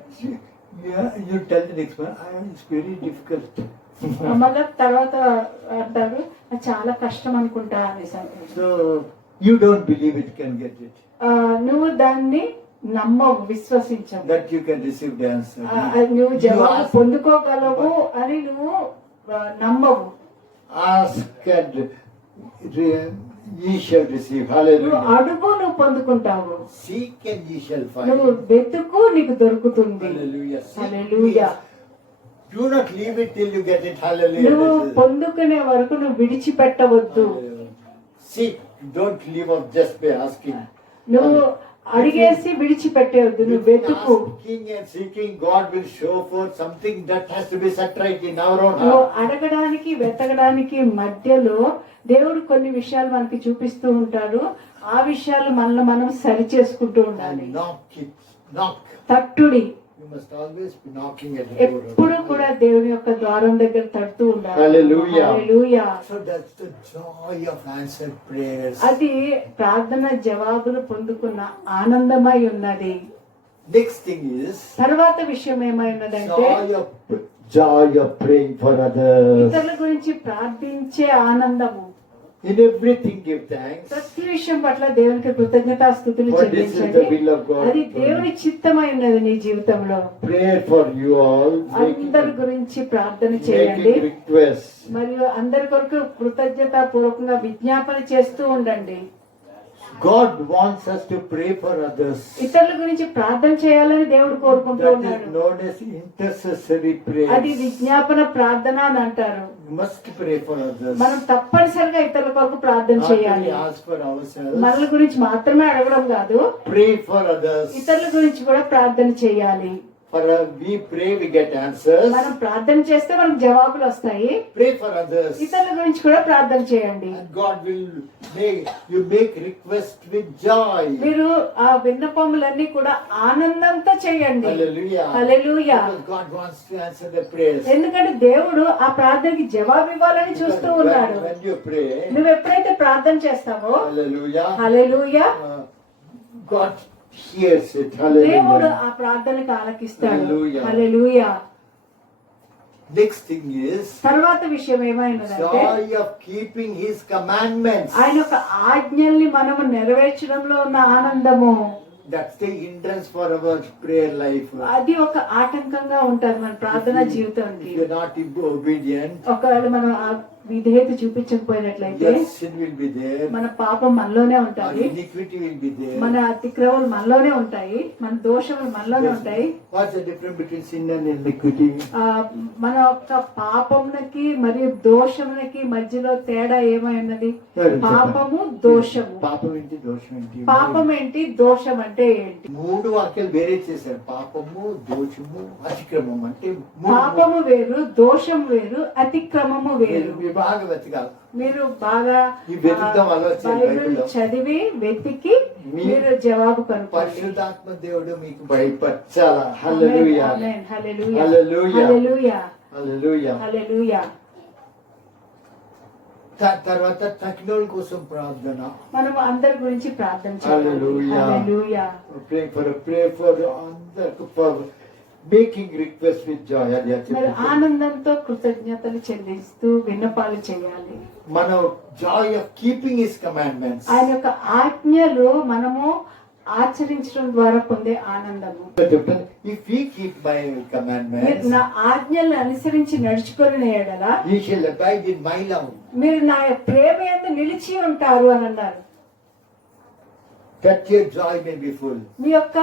you tell the next one, it's very difficult. మళ్ళా తర్వాత అంటారు "అది చాలా కష్టం అనుకుంటా" అనేసి. So you don't believe it can get it. నువ్వు దాన్ని నమ్మవు, విశ్వసించవు. That you can receive the answer. నువ్వు You జవాబు ask, పొందుకోగలవు అని నువ్వు నమ్మవు. ask and ye shall receive. నువ్వు Hallelujah. అడుగు, నువ్వు పొందుకుంటావు. Seek and ye shall నువ్వు find. వెతుకు, నీకు దొరుకుతుంది. Hallelujah. Seek hallelujah. means do not leave it till you get it. నువ్వు Hallelujah. పొందుకునే వరకు నువ్వు విడిచిపెట్టవద్దు. Seek, don't leave up just by asking. నువ్వు అడిగేసి విడిచిపెట్టేవద్దు, నువ్వు వెతుకు. Asking and seeking, God will show forth something that has to be set right in our own నువ్వు heart. అడగడానికి వెతకడానికి మధ్యలో దేవుడు కొన్ని విషయాలు మనకి చూపిస్తూ ఉంటాడు. ఆ విషయాలు మనల్ని మనం సరి చేసుకుంటూ ఉండాలి. And knock it. Knock. తట్టుడి. You must always be knocking at the door. ఎప్పుడు కూడా దేవుని యొక్క ద్వారం దగ్గర తడుతూ ఉండాలి. Hallelujah. Hallelujah. So that's the joy of answered prayers. అది ప్రార్థన జవాబులు పొందుకున్న ఆనందమై ఉన్నది. Next thing is తర్వాత విషయం ఏమై ఉన్నదంటే joy of praying for others. ఇతరుల గురించి ప్రార్థించే ఆనందము. In everything give thanks. ప్రతి విషయం పట్ల దేవునికి కృతజ్ఞతాస్తుతులు For this is the చెల్లించండి. will of God. అది దేవుని చిత్తమై ఉన్నది నీ జీవితంలో. Pray for you all. అందరి గురించి ప్రార్థన Making చేయండి. requests. మరియు అందరి కొరకు కృతజ్ఞత పూర్వకంగా విజ్ఞాపన చేస్తూ ఉండండి. God wants us to pray for others. ఇతరుల గురించి ప్రార్థన చేయాలని దేవుడు కోరుకుంటూ That ఉన్నాడు. is known as intercessory అది prayers. విజ్ఞాపన ప్రార్థన అని అంటారు. We must pray for others. మనం తప్పనిసరిగా ఇతరుల కొరకు ప్రార్థన Not చేయాలి. only ask for ourselves. మనల గురించి మాత్రమే అడగడం కాదు, Pray for others. ఇతరుల గురించి కూడా ప్రార్థన చేయాలి. For we pray, we get answers. మనం ప్రార్థన చేస్తే మనకు జవాబులు వస్తాయి. Pray for others. ఇతరుల గురించి కూడా ప్రార్థన చేయండి. And God will make request with joy. మీరు ఆ విన్నపములన్నీ కూడా ఆనందంతో చేయండి. Hallelujah. Hallelujah. Because God wants to answer the prayers. ఎందుకంటే దేవుడు ఆ ప్రార్థనకి జవాబు ఇవ్వాలని చూస్తూ ఉన్నాడు. When you pray, నువ్వు ఎప్పుడైతే ప్రార్థన చేస్తావో hallelujah, hallelujah, God hears it. దేవుడు Hallelujah. ఆ ప్రార్థనకు ఆలకిస్తాడు. Hallelujah. Hallelujah. Next thing is తర్వాత విషయం ఏమైనదంటే joy of keeping His commandments. ఆయన యొక్క ఆజ్ఞల్ని మనము నెరవేర్చడంలో ఉన్న ఆనందము. That's the hindrance for our prayer life. అది ఒక ఆటంకంగా ఉంటుంది మన ప్రార్థనా జీవితానికి. If you're not obedient, ఒకవేళ మనం ఆ విధేయత చూపించకపోయినట్లయితే your sin will be there. మన పాపం మనలోనే Our ఉంటుంది, iniquity will be there. మన అతిక్రమాలు మనలోనే ఉంటాయి, మన దోషములు మనలోనే ఉంటాయి. What's the difference between sin and iniquity? మన యొక్క పాపమునకి మరియు దోషమునకి మధ్యలో తేడా ఏమై ఉన్నది? పాపము, దోషము. పాపం ఏంటి, దోషం ఏంటి? పాపం ఏంటి, దోషం అంటే ఏంటి? మూడు వాక్యాలు వేరే చేశారు. పాపము, దోషము, అతిక్రమం అంటే పాపము వేరు, దోషం వేరు, అతిక్రమము వేరు. మీరు బాగా వెతకాలి. మీరు బాగా ఈ వెతుకుతాం ఆలోచన బైబిల్ బైబిల్లో. చదివి వెతికి మీరు జవాబు కనుక్కోండి. పరిశుద్ధాత్మ దేవుడు మీకు బయపరచాలా. హల్లెలూయా, ఆమేన్, హల్లెలూయా, హల్లెలూయా, హల్లెలూయా, హల్లెలూయా. హల్లెలూయా. తర్వాత తక్కినోళ్ళ కోసం ప్రార్థన. మనం అందరి గురించి ప్రార్థన చేయాలి. హల్లెలూయా. హల్లెలూయా. Pray for అందరికి for making requests with joy. మరి ఆనందంతో కృతజ్ఞతలు చెల్లిస్తూ విన్నపాలు చేయాలి. మనం joy of keeping his commandments. ఆయన యొక్క ఆజ్ఞలు మనము ఆచరించడం ద్వారా పొందే ఆనందము. If we keep my మీరు commandments, నా ఆజ్ఞలను అనుసరించి నడుచుకొని ఎడల ye shall abide in my love. మీరు నా ప్రేమ యందు నిలిచి ఉంటారు అని అన్నారు. That your joy may be full. మీ యొక్క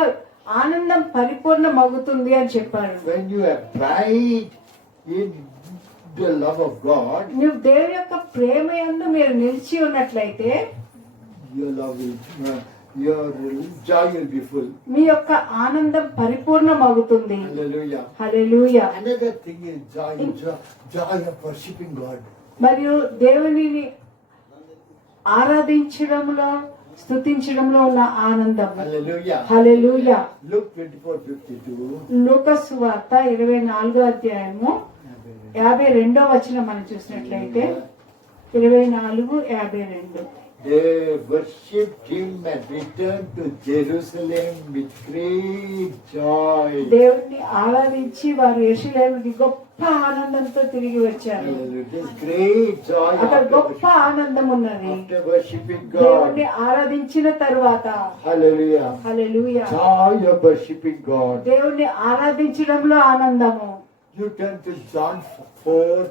ఆనందం పరిపూర్ణమవుతుంది అని చెప్పారు. When you abide in the love of God, నువ్వు దేవుని యొక్క ప్రేమ యందు మీరు నిలిచి ఉన్నట్లయితే your love will, your joy will be full. మీ యొక్క ఆనందం పరిపూర్ణమవుతుంది. Hallelujah. Hallelujah. Another thing is joy of worshiping God. మరియు దేవునిని ఆరాధించడంలో స్తుతించడంలో ఉన్న ఆనందం. Hallelujah. హల్లెలూయా. Luke 24:52. లూకా సువార్త 24వ అధ్యాయము 52వ వచనం మనం చూసినట్లయితే 24:52. They worshipped him and returned to Jerusalem with great joy. దేవుణ్ణి ఆరాధించి వారు యెరూషలేముకి గొప్ప ఆనందంతో తిరిగి వచ్చారు. Hallelujah. There's great joy అక్కడ after గొప్ప ఆనందం ఉన్నది. worshiping దేవుణ్ణి God. ఆరాధించిన తరువాత. Hallelujah. Hallelujah. Joy of worshiping God. దేవుణ్ణి ఆరాధించడంలో ఆనందము. You turn to John 4,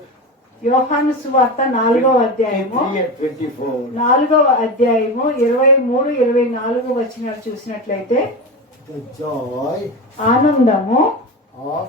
యోహాను సువార్త 4వ అధ్యాయము 23 and 24. 4వ అధ్యాయము 23, 24 వచనాలు చూసినట్లయితే The joy ఆనందము of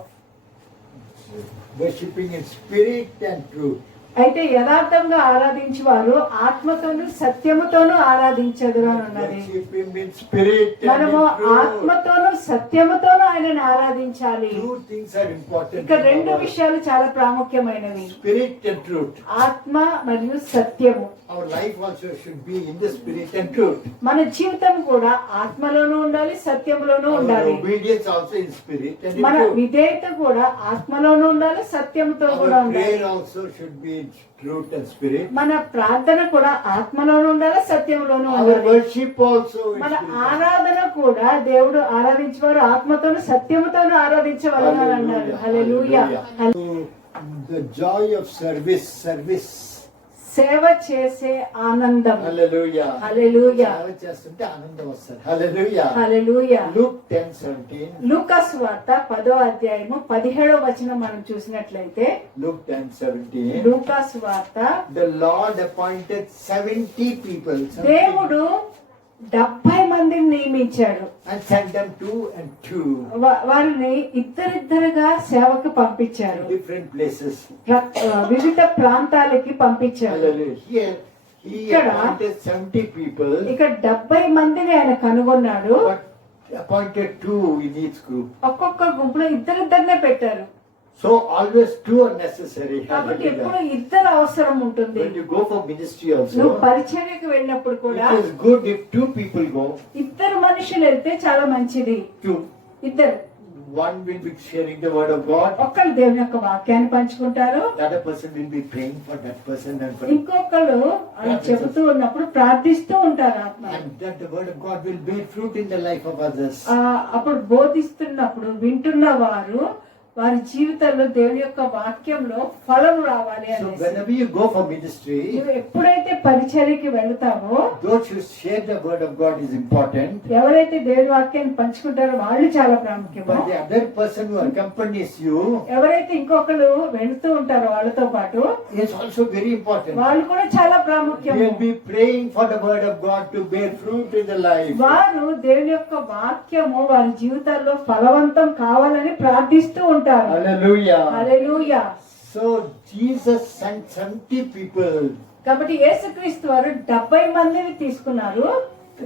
worshipping in spirit and truth. అయితే యథార్థంగా ఆరాధించు వారు ఆత్మతోను సత్యముతోను ఆరాధించదురు అని ఉన్నది. Worship him in spirit and మనము in truth. ఆత్మతోను సత్యముతోను ఆయనను ఆరాధించాలి. Two things are important. ఇక్కడ in రెండు our విషయాలు చాలా ప్రాముఖ్యమైనవి. spirit and truth. ఆత్మ మరియు సత్యము. Our life also should be in the spirit and truth. మన జీవితం కూడా ఆత్మలోనూ ఉండాలి, సత్యంలోనూ Our ఉండాలి. obedience also in spirit and in మన truth. విధేయత కూడా ఆత్మలోనూ ఉండాలి, సత్యంతో కూడా Our ఉండాలి. prayer also should be in truth and spirit. మన ప్రార్థన కూడా ఆత్మలోనూ ఉండాలి, సత్యంలోనూ Our ఉండాలి. worship also in మన spirit. ఆరాధన కూడా దేవుడు ఆరాధించేవారు ఆత్మతోను సత్యముతోను ఆరాధించవాలని అన్నారు. హల్లెలూయా. The joy of service. సేవ చేసే ఆనందం. Hallelujah. హల్లెలూయా. సేవ చేస్తుంటే ఆనందం వస్తుంది. Hallelujah. హల్లెలూయా. Luke 10:17. లూకాసు వార్త 10వ అధ్యాయము 17వ వచనం మనం చూసినట్లయితే Luke 10:17. లూకాసు వార్త The Lord appointed 70 people. దేవుడు 70 మందిని నియమించాడు. And sent them 2 and 2. వారిని ఇద్దరిద్దరుగా సేవకు పంపించారు. Different places. వివిధ ప్రాంతాలకి పంపించారు. Hallelujah. Here he Ikkada, appointed 70 people. ఇక్కడ 70 మందిని ఆయన కనుగొన్నాడు. But appointed 2 in each group. ఒక్కొక్క గుంపులో ఇద్దరిద్దరినే పెట్టారు. So always 2 are necessary. కాబట్టి ఎప్పుడు Hallelujah. ఇద్దరు అవసరం ఉంటుంది. When you go for ministry నువ్వు also, పరిచర్యకు వెళ్ళినప్పుడు కూడా it is good if 2 people go. ఇద్దరు మనుషులు వెళ్తే చాలా మంచిది. 2. ఇద్దరు, One will be sharing the word of God. ఒక్కళ్ళు దేవుని యొక్క వాక్యాన్ని పంచుకుంటారు, The other person will be praying for that person and for ఇంకొకళ్ళు ఆయన చెబుతూ ఉన్నప్పుడు ప్రార్థిస్తూ ఉంటారు ఆత్మ. and that the word of God will bear fruit in the life of others. అప్పుడు బోధిస్తున్నప్పుడు వింటున్న వారు వారి జీవితంలో దేవుని యొక్క వాక్యంలో ఫలం రావాలి So అనేసి. whenever you go for ministry, నువ్వు ఎప్పుడైతే పరిచర్యకి వెళ్తావో those who share the word of God is important. ఎవరైతే దేవుని వాక్యాన్ని పంచుకుంటారో వాళ్ళు చాలా ప్రాముఖ్యము. But the other person who accompanies you ఎవరైతే ఇంకొకరు వెళుతూ ఉంటారో వాళ్ళతో పాటు is also very important. వాళ్ళు కూడా చాలా ప్రాముఖ్యము. They will be praying for the word of God to bear fruit in the life. వారు దేవుని యొక్క వాక్యము వారి జీవితాల్లో ఫలవంతం కావాలని ప్రార్థిస్తూ ఉంటారు. Hallelujah. హల్లెలూయా. So Jesus sent 70 people. కాబట్టి యేసుక్రీస్తు వారు 70 మందిని తీసుకున్నారు.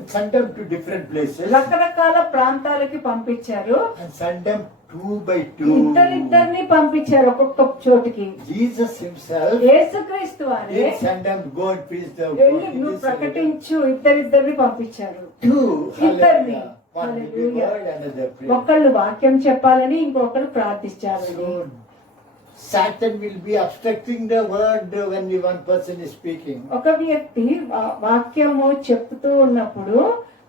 sent them to different places రకరకాల ప్రాంతాలకి పంపించారు. and sent them 2 by 2. ఇద్దరిద్దరిని పంపించారు ఒక్కొక్క చోటికి. Jesus himself యేసుక్రీస్తు వారే did send them, go and preach the వెళ్ళి నువ్వు ప్రకటించు, ఇద్దరిద్దరిని పంపించారు. 2. ఇద్దరిని. Hallelujah. One will be Hallelujah. word, another prayer. ఒకళ్ళు వాక్యం చెప్పాలని, ఇంకొకరు ప్రార్థించాలని. So Satan will be obstructing the word when one person is speaking. ఒక వ్యక్తి వాక్యము చెప్తూ ఉన్నప్పుడు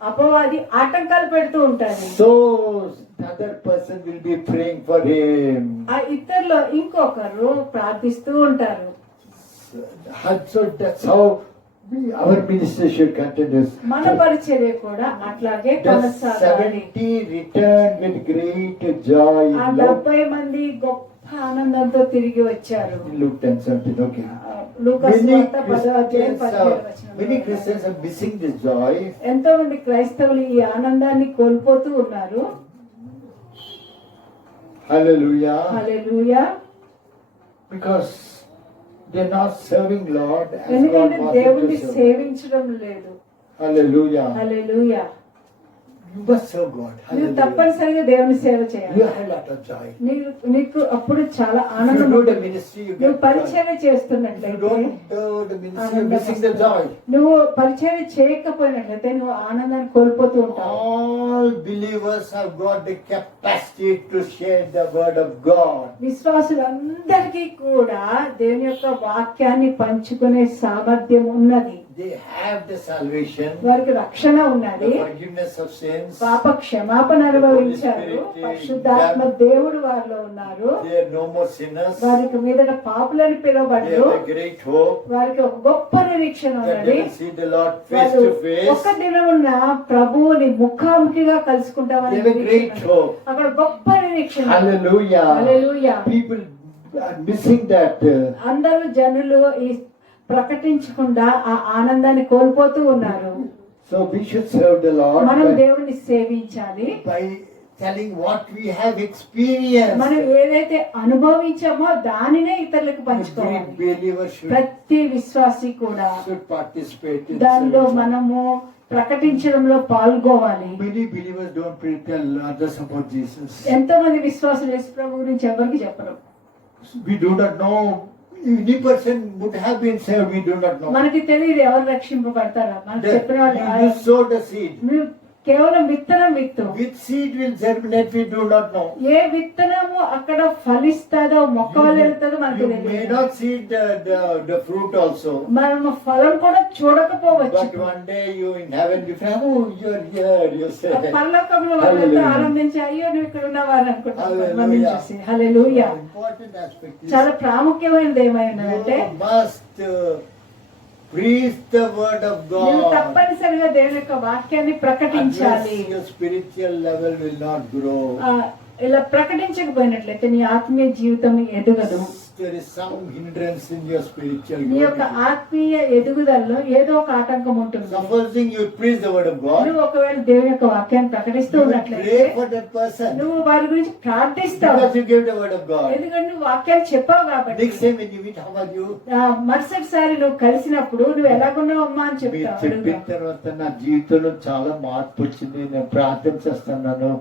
అపవాది ఆటంకాలు పెడుతూ ఉంటాడు. So the other person will be praying for him. ఆ ఇద్దరిలో ఇంకొకరు ప్రార్థిస్తూ ఉంటారు. So that's how our ministry should continue. మన పరిచర్య కూడా అట్లాగే The కొనసాగాలి. 70 returned with great joy. ఆ 70 మంది గొప్ప ఆనందంతో తిరిగి వచ్చారు. Luke 10:17. Okay. లూకాసు Many వార్త 10వ అధ్యాయం 17వ వచనంలో. many Christians are missing this joy. ఎంతో మంది క్రైస్తవులు ఈ ఆనందాన్ని కోల్పోతూ ఉన్నారు. Hallelujah. Hallelujah. Because they're not serving Lord as God ఎందుకంటే wants them దేవుణ్ణి to serve. సేవించడం లేదు. Hallelujah. Hallelujah. You must serve God. నువ్వు Hallelujah. తప్పనిసరిగా దేవుని సేవ చేయాలి. You have a lot of joy. నీకు అప్పుడు చాలా If you ఆనందం do the ఉంటుంది. ministry, you నువ్వు get joy. పరిచర్య If you చేస్తున్నట్లయితే don't do the ministry, you're missing the joy. నువ్వు పరిచర్య చేయకపోయినట్లయితే నువ్వు ఆనందాన్ని కోల్పోతూ ఉంటావు. All believers have got the capacity to share the word of God. విశ్వాసులందరికీ కూడా దేవుని యొక్క వాక్యాన్ని పంచుకునే సామర్థ్యం ఉన్నది. They have the salvation, వారికి రక్షణ ఉన్నది, the forgiveness of sins. పాప క్షమాపణ అనుభవించారు, పరిశుద్ధాత్మ దేవుడు వారిలో ఉన్నారు, They are no more sinners. వారికి మీద పాపులని They పిలువబడ్డారు, have a great hope వారికి ఒక గొప్ప నిరీక్షణ that ఉన్నది. they will see the Lord face వారు to face. ఒక్క దినమున ప్రభువుని ముఖాముఖిగా కలుసుకుంటామని They have a great నిరీక్షణ. hope. అక్కడ గొప్ప నిరీక్షణ. Hallelujah. Hallelujah. People are missing that. అందరూ జనులు ఈ ప్రకటించకుండా ఆ ఆనందాన్ని కోల్పోతూ ఉన్నారు. So we should serve the Lord మనం by, దేవుని సేవించాలి. by telling what we have experienced. మనం ఏదైతే అనుభవించామో దానినే ఇతరులకు Every పంచుకోవాలి. believer should ప్రతి విశ్వాసి కూడా participate in దానిలో service. మనము ప్రకటించడంలో పాల్గొవాలి. Many believers don't tell others about Jesus. ఎంతో మంది విశ్వాసులు యేసు ప్రభు గురించి ఎవరికి చెప్పరు. We do not know. Any person would have been saved. We do not know. మనకి తెలియదు ఎవరు రక్షింపబడతారా. మనకు చెప్పిన You వాళ్ళు sow the seed. నువ్వు కేవలం విత్తనం విత్తు. Which seed will germinate? We do not know. ఏ విత్తనము అక్కడ ఫలిస్తుందో మొక్క వల్ల వెళ్తుందో మనకు You may తెలియదు. not see the fruit also. మనము ఫలం కూడా చూడకపోవచ్చు. But one day you in heaven, you find, oh, you're here. You say. పరలోకంలో వాళ్ళంతా Hallelujah. ఆనందించి అయ్యో నువ్వు ఇక్కడ ఉన్నవారు అనుకుంటారు. Hallelujah. మనం చూసి హల్లెలూయా. Important aspect is చాలా ప్రాముఖ్యమైనది ఏమైందంటే you must preach the word of నువ్వు God. తప్పనిసరిగా దేవుని యొక్క వాక్యాన్ని ప్రకటించాలి. Otherwise, your spiritual level will not grow. ఇలా ప్రకటించకపోయినట్లయితే నీ ఆత్మీయ జీవితం ఎదగదు. There is some hindrance in your spiritual నీ యొక్క growth. ఆత్మీయ ఎదుగుదలలో ఏదో ఒక ఆటంకం ఉంటుంది. Supposing you preach the word of God, నువ్వు ఒకవేళ దేవుని యొక్క వాక్యాన్ని ప్రకటిస్తూ you will ఉన్నట్లయితే pray for that person నువ్వు వారి గురించి ప్రార్థిస్తావు. because you gave the word of God. ఎందుకంటే నువ్వు వాక్యాన్ని చెప్పావు కాబట్టి. Next time when you meet, how are you? మరుసటిసారి నువ్వు కలిసినప్పుడు నువ్వు ఎలాగున్నావు అమ్మా అని మీరు చెప్తావు. చెప్పిన తర్వాత నా జీవితంలో చాలా మార్పు వచ్చింది, నేను ప్రార్థన చేస్తున్నాను,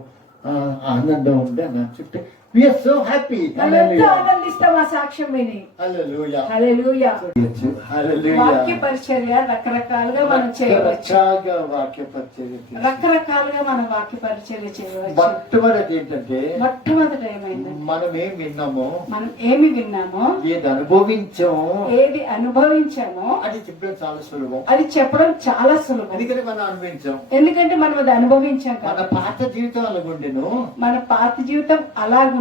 ఆనందం ఉంది అని చెప్తే we are so happy. మనం ఎంతో Hallelujah. ఆనందిస్తాం ఆ సాక్ష్యం విని. Hallelujah. హల్లెలూయా. Hallelujah. వాక్య పరిచర్య రకరకాలుగా మనం చేయవచ్చు. రకరకాలుగా వాక్య పరిచర్య చేస్తాం. రకరకాలుగా మనం వాక్య పరిచర్య చేయవచ్చు. మొట్టమొదటి ఏంటంటే మొట్టమొదట ఏమైందంటే మనం ఏం విన్నామో, మనం ఏమి విన్నామో, ఏది అనుభవించామో ఏది అనుభవించామో అది చెప్పడం చాలా సులభం. అది చెప్పడం చాలా సులభం. ఎందుకంటే మనం అనుభవించాం. ఎందుకంటే మనం అది అనుభవించాం మన కదా. పాత జీవితం అలాగుండెను. మన పాత జీవితం అలాగుండేది.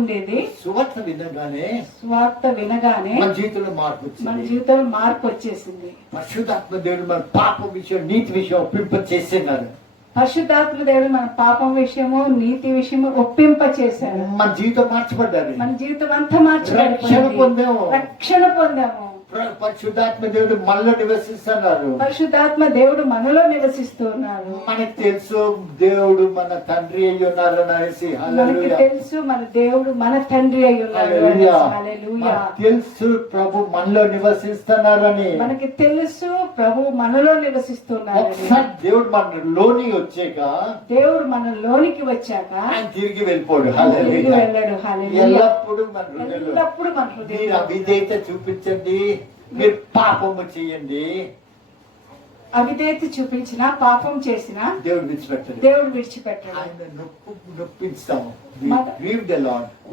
సువార్త వినగానే స్వార్థ వినగానే మన జీవితంలో మార్పు మన వచ్చింది. జీవితంలో మార్పు వచ్చేసింది. పరిశుద్ధాత్మ దేవుడు మన పాప విషయం, నీతి విషయం ఒప్పింప చేసేనాడు. పరిశుద్ధాత్మ దేవుడు మన పాపం విషయము, నీతి విషయము ఒప్పింప చేశారు. మన జీవితం మార్చబడ్డాడు. మన జీవితం అంతా రక్షణ మార్చబడిపోయింది. పొందాము. రక్షణ పొందాము. పరిశుద్ధాత్మ దేవుడు మనలో నివసిస్తున్నారు. పరిశుద్ధాత్మ దేవుడు మనలో నివసిస్తున్నారు. మనకు తెలుసు దేవుడు మన తండ్రి అయి ఉన్నారు అనేసి. మనకి తెలుసు మన దేవుడు మన తండ్రి అయి ఉన్నాడు. హల్లెలూయా. తెలుసు ప్రభు మనలో నివసిస్తున్నారని. మనకి తెలుసు ప్రభు మనలో నివసిస్తున్నారు. ఒకసారి దేవుడు మనలోని వచ్చాక, దేవుడు మనలోనికి వచ్చాక ఆయన తిరిగి వెళ్ళిపోడు. తిరిగి వెళ్ళాడు. హల్లెలూయా. ఎల్లప్పుడు మన హృదయంలో ఎల్లప్పుడు మన హృదయం. మీరు అవిధేయత చూపించండి, మీరు పాపము చేయండి, అవిధేయత చూపించినా పాపం చేసినా దేవుడు విడిచిపెట్టాడు. దేవుడు విడిచిపెట్టాడు. ఆయన నొప్పిస్తాము.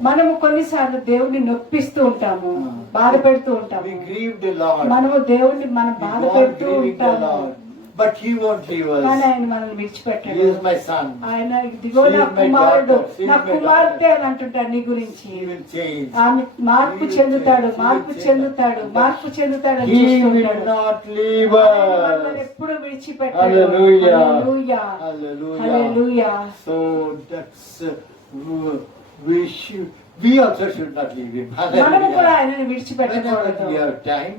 మనము కొన్నిసార్లు దేవుడిని నొప్పిస్తూ ఉంటాము, బాధ పెడుతూ ఉంటాము. మనము దేవుడిని మనం బాధ పెడుతూ ఉంటాము. But he won't leave us. కానీ ఆయన మనల్ని విడిచిపెట్టాడు. He is my son. ఆయన ఇదిగో నా కుమారుడు, నా కుమార్తె అని అంటుంటాడు నీ గురించి. He will change. ఆమె మార్పు చెందుతాడు, మార్పు చెందుతాడు, మార్పు చెందుతాడు. He will not leave us. ఎప్పుడు విడిచిపెట్టాడు. Hallelujah. Hallelujah. Hallelujah. Hallelujah. So that's we also should not leave him. మనము కూడా Hallelujah. ఆయనని విడిచిపెట్టకూడదు. Whenever we have time,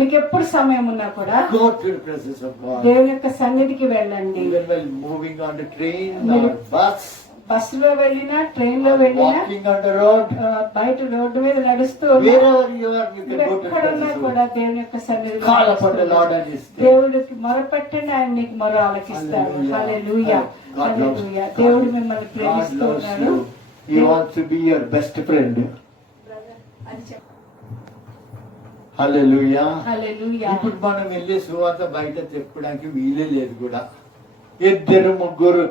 మీకు ఎప్పుడు సమయం ఉన్నా కూడా go to the presence of God. దేవుని యొక్క సన్నిధికి వెళ్ళండి. Even while moving on the train or bus, బస్సులో వెళ్ళినా, ట్రైన్ లో వెళ్ళినా, walking on the road, బయట రోడ్డు మీద నడుస్తూ wherever you are, you can go to the ఎక్కడున్నా presence of కూడా God. దేవుని యొక్క సన్నిధిలో Call upon the Lord and His name. దేవుడికి మొరపెట్టండి, ఆయన నీకు మొర ఆలకిస్తాడు. హల్లెలూయా. హల్లెలూయా. దేవుడు మిమ్మల్ని God ప్రేమిస్తూ loves ఉన్నాడు. you. He wants to be your best friend. హల్లెలూయా. హల్లెలూయా. ఇప్పుడు మనం వెళ్ళే సువార్త బయట చెప్పడానికి వీలే లేదు కూడా. ఇద్దరు ముగ్గురు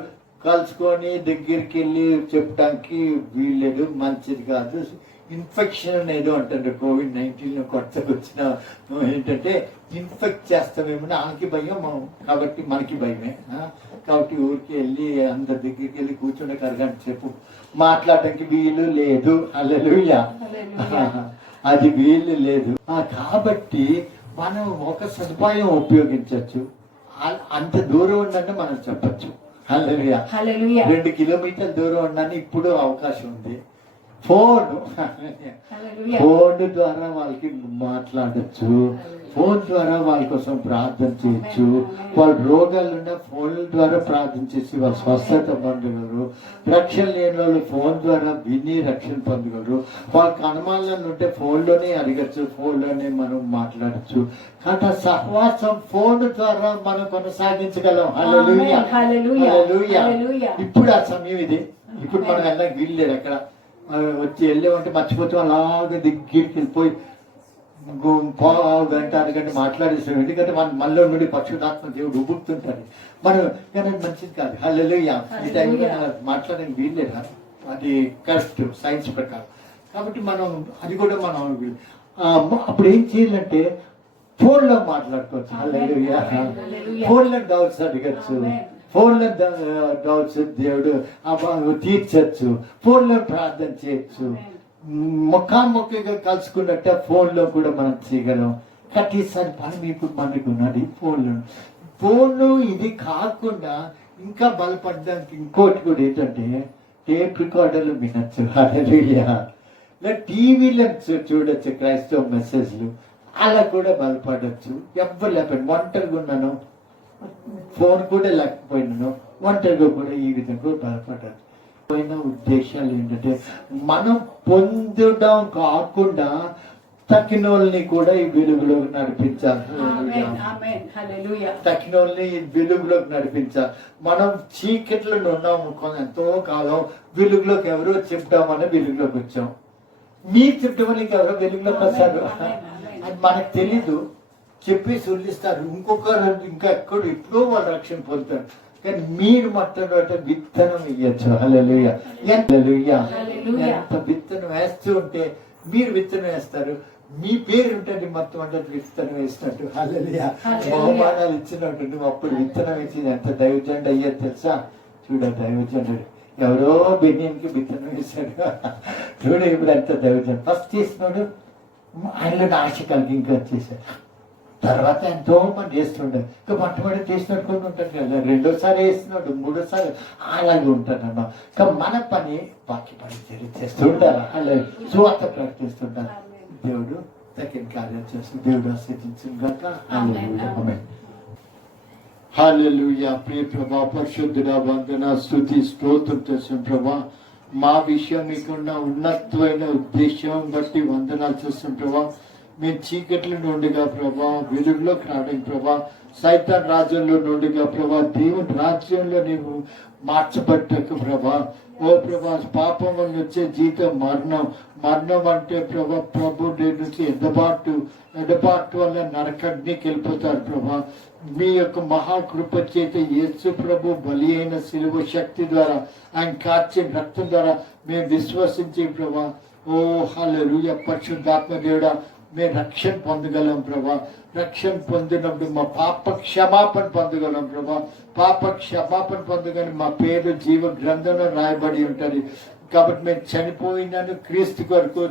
కలుసుకొని దగ్గరికి వెళ్ళి చెప్పడానికి వీల్లేదు, మంచిది కాదు. ఇన్ఫెక్షన్ ఏదో అంటారు, COVID-19 కొత్తగా వచ్చిన ఏంటంటే ఇన్ఫెక్ట్ చేస్తామేమో, వాళ్ళకి భయం, కాబట్టి మనకి భయమే. కాబట్టి ఊరికి వెళ్ళి అందరి దగ్గరికి వెళ్ళి కూర్చుని అరగంట సేపు మాట్లాడటానికి వీలు లేదు. హల్లెలూయా. అది వీలు లేదు. కాబట్టి మనం ఒక సదుపాయం ఉపయోగించవచ్చు. అంత దూరం ఉందని మనం చెప్పచ్చు. హల్లెలూయా. 2 కిలోమీటర్ల దూరం ఉండని ఇప్పుడు అవకాశం ఉంది. ఫోన్ ద్వారా వాళ్ళకి మాట్లాడచ్చు, ఫోన్ ద్వారా వాళ్ళ కోసం ప్రార్థన చేయొచ్చు. వాళ్ళ రోగాలు ఉన్న ఫోన్ల ద్వారా ప్రార్థన చేసి వాళ్ళ స్వస్థత పొందగలరు. రక్షణ లేని వాళ్ళు ఫోన్ ద్వారా విని రక్షణ పొందగలరు. వాళ్ళకి అనుమానాలు ఉంటే ఫోన్లోనే అడగచ్చు, ఫోన్లోనే మనం మాట్లాడచ్చు. కాబట్టి సహవాసం ఫోన్ ద్వారా మనం కొనసాగించగలం. హల్లెలూయా. హల్లెలూయా. ఇప్పుడు ఆ సమయం ఇది. ఇప్పుడు మనం వెళ్ళడానికి వీలు లేదు. అక్కడ వచ్చి వెళ్ళేవంటే మర్చిపోతాం, అలాగే దగ్గరికి వెళ్ళిపోయి గంట అరగంట మాట్లాడేస్తాం. ఎందుకంటే మనలో నుండి పరిశుద్ధాత్మ దేవుడు ఉబుకుతుంటాడు. మనం కానీ మంచిది కాదు. హల్లెలూయా. ఈ టైంలో మాట్లాడడానికి వీల్లేదు, అది కరెక్ట్ సైన్స్ ప్రకారం. కాబట్టి మనం అది కూడా మనం అప్పుడు ఏం చేయాలంటే ఫోన్లో మాట్లాడుకోవచ్చు. హల్లెలూయా. ఫోన్లో డౌట్స్ అడగచ్చు, ఫోన్లో డౌట్స్ దేవుడు తీర్చచ్చు, ఫోన్లో ప్రార్థన చేయొచ్చు. ముఖాముఖిగా కలుసుకున్నట్టే ఫోన్లో కూడా మనం చేయగలం. కనీసారి పని ఇప్పుడు మనకు ఉన్నది ఫోన్. ఇది కాకుండా ఇంకా బలపడడానికి ఇంకోటి కూడా ఏంటంటే టేప్ రికార్డర్లు వినొచ్చు. హల్లెలూయా. టీవీలో చూడొచ్చు క్రైస్తవ మెసేజ్లు, అలా కూడా బలపడచ్చు. ఎవ్వరు లేకపోయినా ఒంటరిగా ఉన్నాను, ఫోన్ కూడా లేకపోయినాను, ఒంటరిగా కూడా ఈ విధంగా బలపడచ్చు. ఉద్దేశాలు ఏంటంటే మనం పొందడం కాకుండా తక్కిన వాళ్ళని కూడా ఈ వెలుగులోకి నడిపించాలి. తక్కిన వాళ్ళని ఈ వెలుగులోకి నడిపించాలి. మనం చీకట్లో ఉన్నాము ఎంతో కాలం, వెలుగులోకి ఎవరో చెప్తామని వెలుగులోకి వచ్చాం. మీరు చెప్తామని ఎవరో వెలుగులోకి వస్తారు. అది మనకు తెలీదు, చెప్పేసి వదిలిస్తారు. ఇంకొకరు ఇంకా ఎక్కడో ఎప్పుడో వాళ్ళు రక్షణ పొందుతారు. కానీ మీరు మొట్టమొదట విత్తనం ఇవ్వచ్చు. హల్లెలూయా. హల్లెలూయా. ఎంత విత్తనం వేస్తూ ఉంటే మీరు విత్తనం వేస్తారు, మీ పేరు ఉంటుంది మొత్తం అంటే విత్తనం వేసినట్టు. హల్లెలూయా. బహుమానాలు ఇచ్చినట్టు నువ్వు అప్పుడు విత్తనం వేసింది ఎంత దైవజనుడు అయ్యేది తెలుసా? చూడ దైవజనుడు ఎవరో బెన్యానికి విత్తనం వేశాడు. చూడ ఇప్పుడు ఎంత దైవజనుడు. ఫస్ట్ చేసినాడు ఆయనలో ఆశ కలిగి ఇంకా వచ్చేసాడు. తర్వాత ఎంతో మంది వేస్తుండే, ఇంకా మొట్టమొదటి చేసినట్టు కూడా ఉంటాడు కదా, రెండోసారి వేస్తున్నాడు, మూడోసారి అలాగే ఉంటాడమ్మా. ఇంకా మన పని బాకీ పని చేస్తూ ఉండాలి. అలాగే సువార్త ప్రకటిస్తుంటారు. దేవుడు తగిన కార్యం చేసి దేవుడు ఆశీర్వదించిన గాక. ఆమేన్. ఆమేన్. హల్లెలూయా. ప్రియ ప్రభా, పరిశుద్ధుడా, వందన, స్తుతి, స్తోత్రం చేసిన ప్రభా, మా విషయం మీకున్న ఉన్నతమైన ఉద్దేశం బట్టి వందనాలు చేసిన ప్రభా. మేము చీకట్ల నుండిగా ప్రభా వెలుగులోకి రావడానికి ప్రభా, సైతాన్ రాజ్యంలో నుండిగా ప్రభా దేవుని రాజ్యంలో నీవు మార్చబట్టకు ప్రభా. ఓ ప్రభా, పాపం వల్ల వచ్చే జీతం మరణం. మరణం అంటే ప్రభా ప్రభు నుంచి ఎడబాటు వల్ల నరకగ్నికి వెళ్ళిపోతారు ప్రభా. మీ యొక్క మహాకృప చేత యేసు ప్రభు బలి అయిన శిలువ శక్తి ద్వారా, ఆయన కార్చిన రక్తం ద్వారా మేము విశ్వసించి ప్రభా. ఓ హల్లెలూయా. పరిశుద్ధాత్మ దేవుడా, మేము రక్షణ పొందగలం ప్రభా. రక్షణ పొందినప్పుడు మా పాప క్షమాపణ పొందగలం ప్రభా. పాప క్షమాపణ పొందగానే మా పేరు జీవ గ్రంథంలో రాయబడి ఉంటుంది. కాబట్టి మేము చనిపోయినాను క్రీస్తు కొరకు,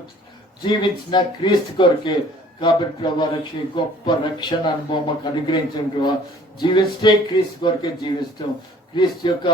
జీవించిన క్రీస్తు కొరకే. కాబట్టి ప్రభా గొప్ప రక్షణ అనుభవం మాకు అనుగ్రహించండి ప్రభా. జీవిస్తే క్రీస్తు కొరకే జీవిస్తాం. క్రీస్తు యొక్క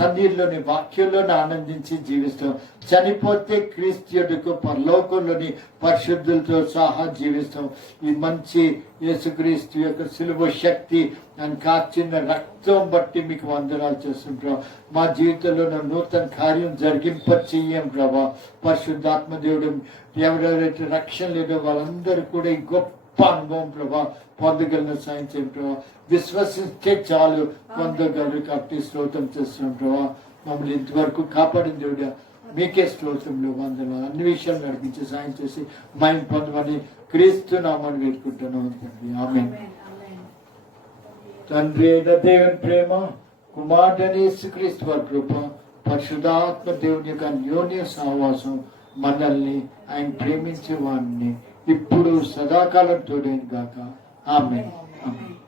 సన్నిధిలోని వాక్యంలోని ఆనందించి జీవిస్తాం. చనిపోతే క్రీస్తు యొక్క పరలోకంలోని పరిశుద్ధులతో సహా జీవిస్తాం. ఈ మంచి యేసుక్రీస్తు యొక్క సిలువ శక్తి అని కార్చిన రక్తం బట్టి మీకు వందనాలు చేస్తుంటాం. మా జీవితంలో నూతన కార్యం జరిగింపచేయం ప్రభా. పరిశుద్ధాత్మ దేవుడు ఎవరెవరైతే రక్షణ లేదో వాళ్ళందరూ కూడా ఈ గొప్ప అనుభవం ప్రభా పొందగలిగిన సాయం చేయండి ప్రభా. విశ్వసిస్తే చాలు పొందగలరు. కాబట్టి స్తోత్రం చేస్తున్నాం ప్రభా. మమ్మల్ని ఇంతవరకు కాపాడిన దేవుడా మీకే స్తోత్రంలో వందనాలు. అన్ని విషయాలు నడిపించి సాయం చేసి మహిమ పొందమని క్రీస్తు నామని వేడుకుంటున్నాం తండ్రి. ఆమేన్. తండ్రి అయిన దేవుని ప్రేమ, కుమారుడైన యేసుక్రీస్తు వారి కృప, పరిశుద్ధాత్మ దేవుని యొక్క అన్యోన్య సహవాసం మనల్ని, ఆయన ప్రేమించే వారిని ఇప్పుడు సదాకాలం తోడేను గాక. ఆమేన్. ఆమేన్.